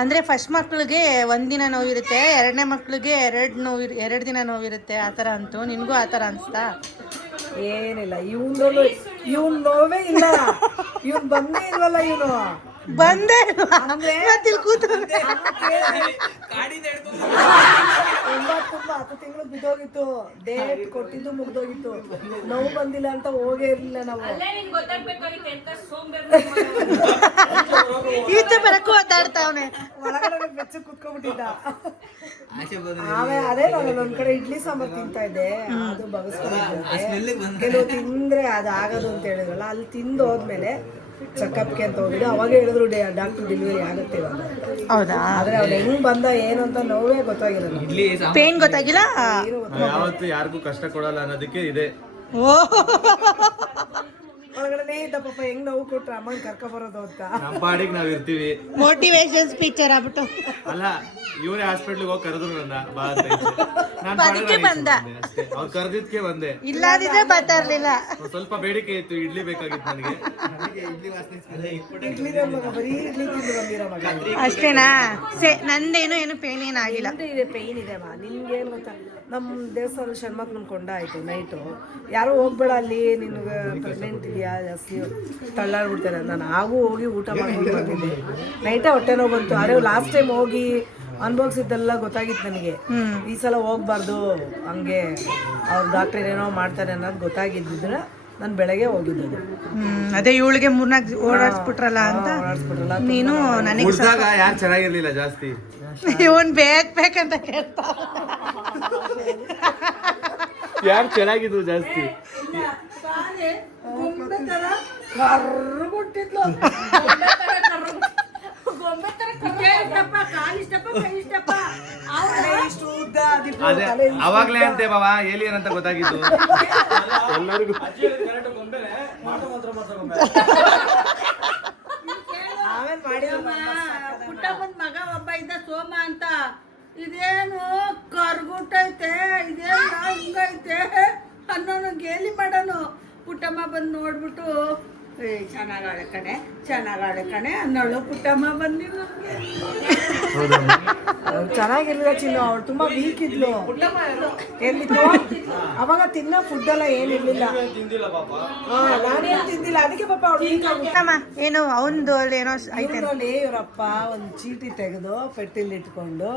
ಅಂದರೆ ಫಸ್ಟ್ ಮಕ್ಳಿಗೆ 1 ದಿನ ನೋವಿರುತ್ತೆ, 2ನೇ ಮಕ್ಳಿಗೆ 2 ದಿನ ನೋವಿರುತ್ತೆ ಆ ಥರ ಅಂತು. ನಿನಗೂ ಆ ಥರ ಅನಿಸ್ತಾ? ಏನಿಲ್ಲ, ಇವನ್ ನೋವೇ ಇಲ್ಲ. ಇವನ್ ಬಂದೇ ಇಲ್ವಲ್ಲ. ಇವನು ಬಂದೇ ಅಂದ್ರೆ 10 ತಿಂಗಳು ಬಿದ್ದೋಗಿತ್ತು. ಡೇಟ್ ಕೊಟ್ಟಿದ್ದು ಮುಗ್ದೋಗಿತ್ತು. ನೋವು ಬಂದಿಲ್ಲ ಅಂತ ಹೋಗೇ ಇರ್ಲಿಲ್ಲ ನಾವು. ಈಚೆ ಬರಕ್ಕೂ ಒದ್ದಾಡ್ತಾವನೆ. ಒಳಗಡೆ ಬೆಚ್ಚ ಕುತ್ಕೊಂಡ್ಬಿಟ್ಟಿದ್ದ. ಆಮೇಲೆ ಅದೇ ನಾನು ಒಂದ್ ಕಡೆ ಇಡ್ಲಿ ಸಾಂಬಾರ್ ತಿಂತಾ ಇದ್ದೆ. ಅದು ಬಗಸ್ಕೊಂಡಿದ್ದೆ. ಕೆಲವು ತಿಂದ್ರೆ ಅದು ಆಗದು ಅಂತ ಹೇಳಿದ್ರಲ್ಲ, ಅಲ್ಲಿ ತಿಂದು ಹೋದ್ಮೇಲೆ ಚೆಕಪ್ಗೆ ಅಂತ ಹೋಗಿದ್ದು. ಅವಾಗ ಹೇಳಿದ್ರು ಡಾಕ್ಟರ್ ಡೆಲಿವರಿ ಆಗುತ್ತೆ ಇವಾಗ. ಹೌದಾ? ಆದ್ರೆ ಅವ್ನು ಹೆಂಗ್ ಬಂದ ಏನು ಅಂತ ನೋವೇ ಗೊತ್ತಾಗಿರಲ್ಲ. ಪೇನ್ ಗೊತ್ತಾಗಿಲ್ಲ. ಯಾವತ್ತು ಯಾರಿಗೂ ಕಷ್ಟ ಕೊಡಲ್ಲ ಅನ್ನೋದಕ್ಕೆ ಇದೆ. ಒಳಗಡೆ ಆಯ್ತಾ ಪಾಪ ಹೆಂಗ್ ನೋವು ಕೊಟ್ರೆ ಅಮ್ಮನ್ ಕರ್ಕೊ ಬರೋದು ಅಂತ. ನಮ್ಮ ಪಾಡಿಗೆ ನಾವ್ ಇರ್ತೀವಿ. ಮೋಟಿವೇಶನ್ ಸ್ಪೀಚರ್ ಆಗ್ಬಿಟ್ಟು ಅಲ್ಲ ಇವರೇ ಹಾಸ್ಪಿಟ್ಲಿಗೆ ಹೋಗಿ ಕರೆದ್ರು ನನ್ನ ಬಾ ಅಂತ ನಾನು ಅದಕ್ಕೆ ಬಂದ. ಅವ್ರು ಕರೆದಿದ್ಕೆ ಬಂದೆ. ಇಲ್ಲದಿದ್ರೆ ಬರ್ತಾ ಇರ್ಲಿಲ್ಲ. ಒಂದ್ ಸ್ವಲ್ಪ ಬೇಡಿಕೆ ಇತ್ತು, ಇಡ್ಲಿ ಬೇಕಾಗಿತ್ತು ನನಗೆ. ಇಡ್ಲಿ ಮಗ ಬರೀ ಇಡ್ಲಿ ತಿಂದು ಬಂದಿರೋ ಮಗ. ಅಷ್ಟೇನಾ? ನಂದೇನು ಏನು ಪೇನ್ ಏನಾಗಿಲ್ಲ. ಇದೆ ಪೇಯ್ನ್ ಇದೆ ಮಾ. ನಿನ್ಗೆ ಏನು ಗೊತ್ತಾ, ನಮ್ಮ ದೇವಸ್ಥಾನದ ಷಣ್ಮಕ್ಕನ ಕೊಂಡ ಆಯಿತು ನೈಟು. ಯಾರೂ ಹೋಗ್ಬೇಡ ಅಲ್ಲಿ, ನಿನ್ಗೆ ಪ್ರೆಗ್ನೆಂಟ್ ಇದೆಯಾ ಜಾಸ್ತಿ ತಳ್ಳಾಡ್ಬಿಡ್ತಾರೆ. ನಾನು ಹಾಗೂ ಹೋಗಿ ಊಟ ಮಾಡ್ಕೊಂಡು ಬಂದಿದ್ದೆ. ನೈಟೇ ಹೊಟ್ಟೆ ನೋವು ಬಂತು. ಅದೇ ಲಾಸ್ಟ್ ಟೈಮ್ ಹೋಗಿ ಅನ್ಭೋಗಿಸಿದ್ದೆಲ್ಲ ಗೊತ್ತಾಗಿತ್ತು ನನಗೆ. ಈ ಸಲ ಹೋಗ್ಬಾರ್ದು ಹಂಗೆ, ಅವ್ರು ಡಾಕ್ಟರ್ ಏನೋ ಮಾಡ್ತಾರೆ ಅನ್ನೋದು ಗೊತ್ತಾಗಿದ್ದಿದ್ರೆ ನಾನು ಬೆಳಗ್ಗೆ ಹೋಗಿದ್ದು. ಅದೇ ಇವಳಿಗೆ 3-4 ಓಡಾಡ್ಸ್ಬಿಟ್ರಲ್ಲ ಅಂತ ನೀನು ನನಗೆ ಉಳ್ದಾಗ ಯಾರು ಚೆನ್ನಾಗಿರ್ಲಿಲ್ಲ ಜಾಸ್ತಿ. ಇವನ್ ಬೇಕಂತ ಕೇಳ್ತಾ. ಯಾರು ಚೆನ್ನಾಗಿದ್ರು ಜಾಸ್ತಿ. ಅದೇ ಅವಾಗ್ಲೇ ಅಂತೆ ಬಾಬಾ ಏಲಿಯನ್ ಅಂತ ಗೊತ್ತಾಗಿದ್ದು ಎಲ್ಲರಿಗೂ. ಪುಟ್ಟಮ್ಮನ ಮಗ ಒಬ್ಬ ಇದ್ದ ಸೋಮ ಅಂತ. ಇದೇನು ಕರ್ಗುಟ್ಟೈತೆ, ಇದೇನು ಹಿಂಗೈತೆ ಅನ್ನೋನು ಗೇಲಿ ಮಾಡೋನು. ಪುಟ್ಟಮ್ಮ ಬಂದು ನೋಡ್ಬಿಟ್ಟು ಚೆನ್ನಾಗಾಳೆ ಕಣೆ ಅನ್ನೋಳು. ಪುಟ್ಟಮ್ಮ ಬಂದಿಲ್ಲ. ಚೆನ್ನಾಗಿರ್ಲಿಲ್ಲ ಚಿನ್ನು, ಅವಳು ತುಂಬಾ ವೀಕ್ ಇದ್ಲು. ಎಲ್ಲಿದ್ದು ಅವಾಗ ತಿನ್ನೋ ಫುಡ್ ಎಲ್ಲ ಏನಿರ್ಲಿಲ್ಲ. ನಾನೇನು ತಿಂದಿಲ್ಲ, ಅದಕ್ಕೆ ಪಾಪ ಅವಳು ವೀಕ್ ಅಮ್ಮ ಏನು ಅವಂದು ಏನೋ ಐತೆ. ಇವರಪ್ಪ ಒಂದು ಚೀಟಿ ತೆಗೆದು ಪೆಟ್ಟಿಲಿ ಇಟ್ಕೊಂಡು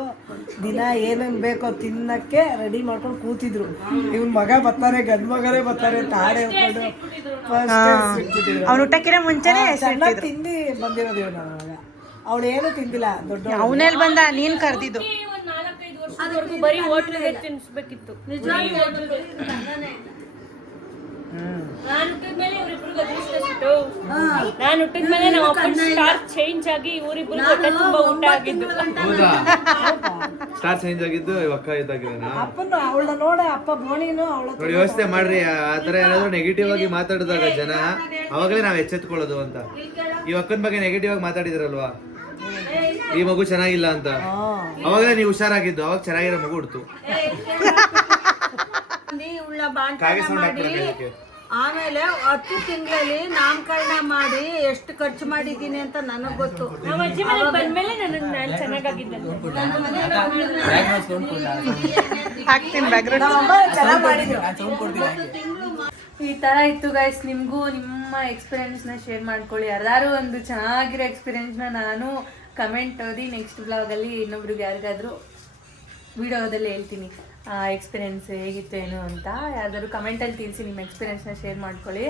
ದಿನ ಏನೇನು ಬೇಕೋ ತಿನ್ನಕ್ಕೆ ರೆಡಿ ಮಾಡ್ಕೊಂಡು ಕೂತಿದ್ರು. ಇವ್ನ ಮಗ ಬರ್ತಾರೆ, ಗಂಡ್ ಮಗನೇ ಬರ್ತಾರೆ ಅಂತ ಹಾಡು ಹೇಳ್ಕೊಂಡು ಅವ್ನು ಊಟಕ್ಕಿರ ಮುಂಚೆನೆ ಚೆನ್ನಾಗಿ ತಿಂದು ಬಂದಿರೋದು ಇವನು. ಅವಳು ಏನು ತಿಂದಿಲ್ಲ. ದೊಡ್ಡ ಅವನಲ್ಲಿ ಬಂದ, ನೀನ್ ಕರ್ದಿದ್ದು. ಒಂದ್ 4-5 ವರ್ಷದವರೆಗೂ ಬರೀ ಹೋಟ್ಲಿಗೆ ತಿನ್ಸ್ಬೇಕಿತ್ತು. ನಾನು ಹುಟ್ಟಿದ್ಮೇಲೆ ಇವ್ರಿಬ್ರಿಗೂ ಅದೃಷ್ಟ ಸಿಟ್ಟು. ನಾನು ಹುಟ್ಟಿದ್ಮೇಲೆ ನಮ್ಮ ಅಪ್ಪನ ಸ್ಟಾರ್ ಚೇಂಜ್ ಆಗಿ ಇವರಿಬ್ರಿಗೂ ಹೊಟ್ಟೆ ತುಂಬಾ ಊಟ ಆಗಿದ್ದು. ಹೌದಾ? ಸ್ಟಾರ್ ಚೇಂಜ್ ಆಗಿದ್ದು ಅಕ್ಕ ಇದ್ದಾಗಿರೋನಾ? ಅಪ್ಪನ ಅವಳನ್ನ ನೋಡ ಅಪ್ಪ ಬೋಣಿನು ಅವಳ ನೋಡಿ ವ್ಯವಸ್ಥೆ ಮಾಡ್ರಿ. ಆತರ ಏನಾದ್ರು ನೆಗೆಟಿವ್ ಆಗಿ ಮಾತಾಡಿದಾಗ ಜನ ಅವಾಗಲೇ ನಾವ್ ಎಚ್ಚೆತ್ಕೊಳ್ಳೋದು ಅಂತ. ಈ ಅಕ್ಕನ ಬಗ್ಗೆ ನೆಗೆಟಿವ್ ಆಗಿ ಮಾತಾಡಿದಿರಲ್ವಾ, ಈ ಮಗು ಚೆನ್ನಾಗಿಲ್ಲ ಅಂತ, ಅವಾಗಲೇ ನೀವು ಹುಷಾರಾಗಿದ್ದು. ಅವಾಗ ಚೆನ್ನಾಗಿರೋ ಮಗು ಹುಡ್ತು. ಕಾಗೆ ಸೌಂಡ್ ಹಾಕ್ಬಿಡಕ್ಕೆ. ಆಮೇಲೆ 10 ತಿಂಗಳಲ್ಲಿ ನಾಮಕರಣ ಮಾಡಿ ಎಷ್ಟು ಖರ್ಚು ಮಾಡಿದ್ದೀನಿ ಅಂತ ನನಗ್ ಗೊತ್ತು. ನಮ್ಮ ಅಜ್ಜಿ ಮನೆಗೆ ಬಂದ್ಮೇಲೆ ನಾನು ಚೆನ್ನಾಗಾಗಿದ್ದೆ. ಹಾಕ್ತೀನಿ ಬ್ಯಾಕ್ಗ್ರೌಂಡ್. ಈ ತರ ಇತ್ತು ಗೈಸ್. ನಿಮಗೂ ನಿಮ್ಮ ಎಕ್ಸ್ಪೀರಿಯನ್ಸ್ನ ಶೇರ್ ಮಾಡ್ಕೊಳ್ಳಿ. ಯಾರು ಒಂದು ಚೆನ್ನಾಗಿರೋ ಎಕ್ಸ್ಪೀರಿಯನ್ಸ್ನ ನಾನು ಕಮೆಂಟ್ ಓದಿ ನೆಕ್ಸ್ಟ್ ಬ್ಲಾಗಲ್ಲಿ ಇನ್ನೊಬ್ರಿಗೆ ಯಾರಿಗಾದ್ರೂ ವಿಡಿಯೋದಲ್ಲಿ ಹೇಳ್ತೀನಿ ಎಕ್ಸ್ಪೀರಿಯನ್ಸ್ ಹೇಗಿತ್ತು ಏನು ಅಂತ. ಯಾವ್ದಾದ್ರು ಕಮೆಂಟಲ್ಲಿ ತಿಳಿಸಿ, ನಿಮ್ಮ ಎಕ್ಸ್ಪೀರಿಯನ್ಸ್ನ ಶೇರ್ ಮಾಡ್ಕೊಳ್ಳಿ.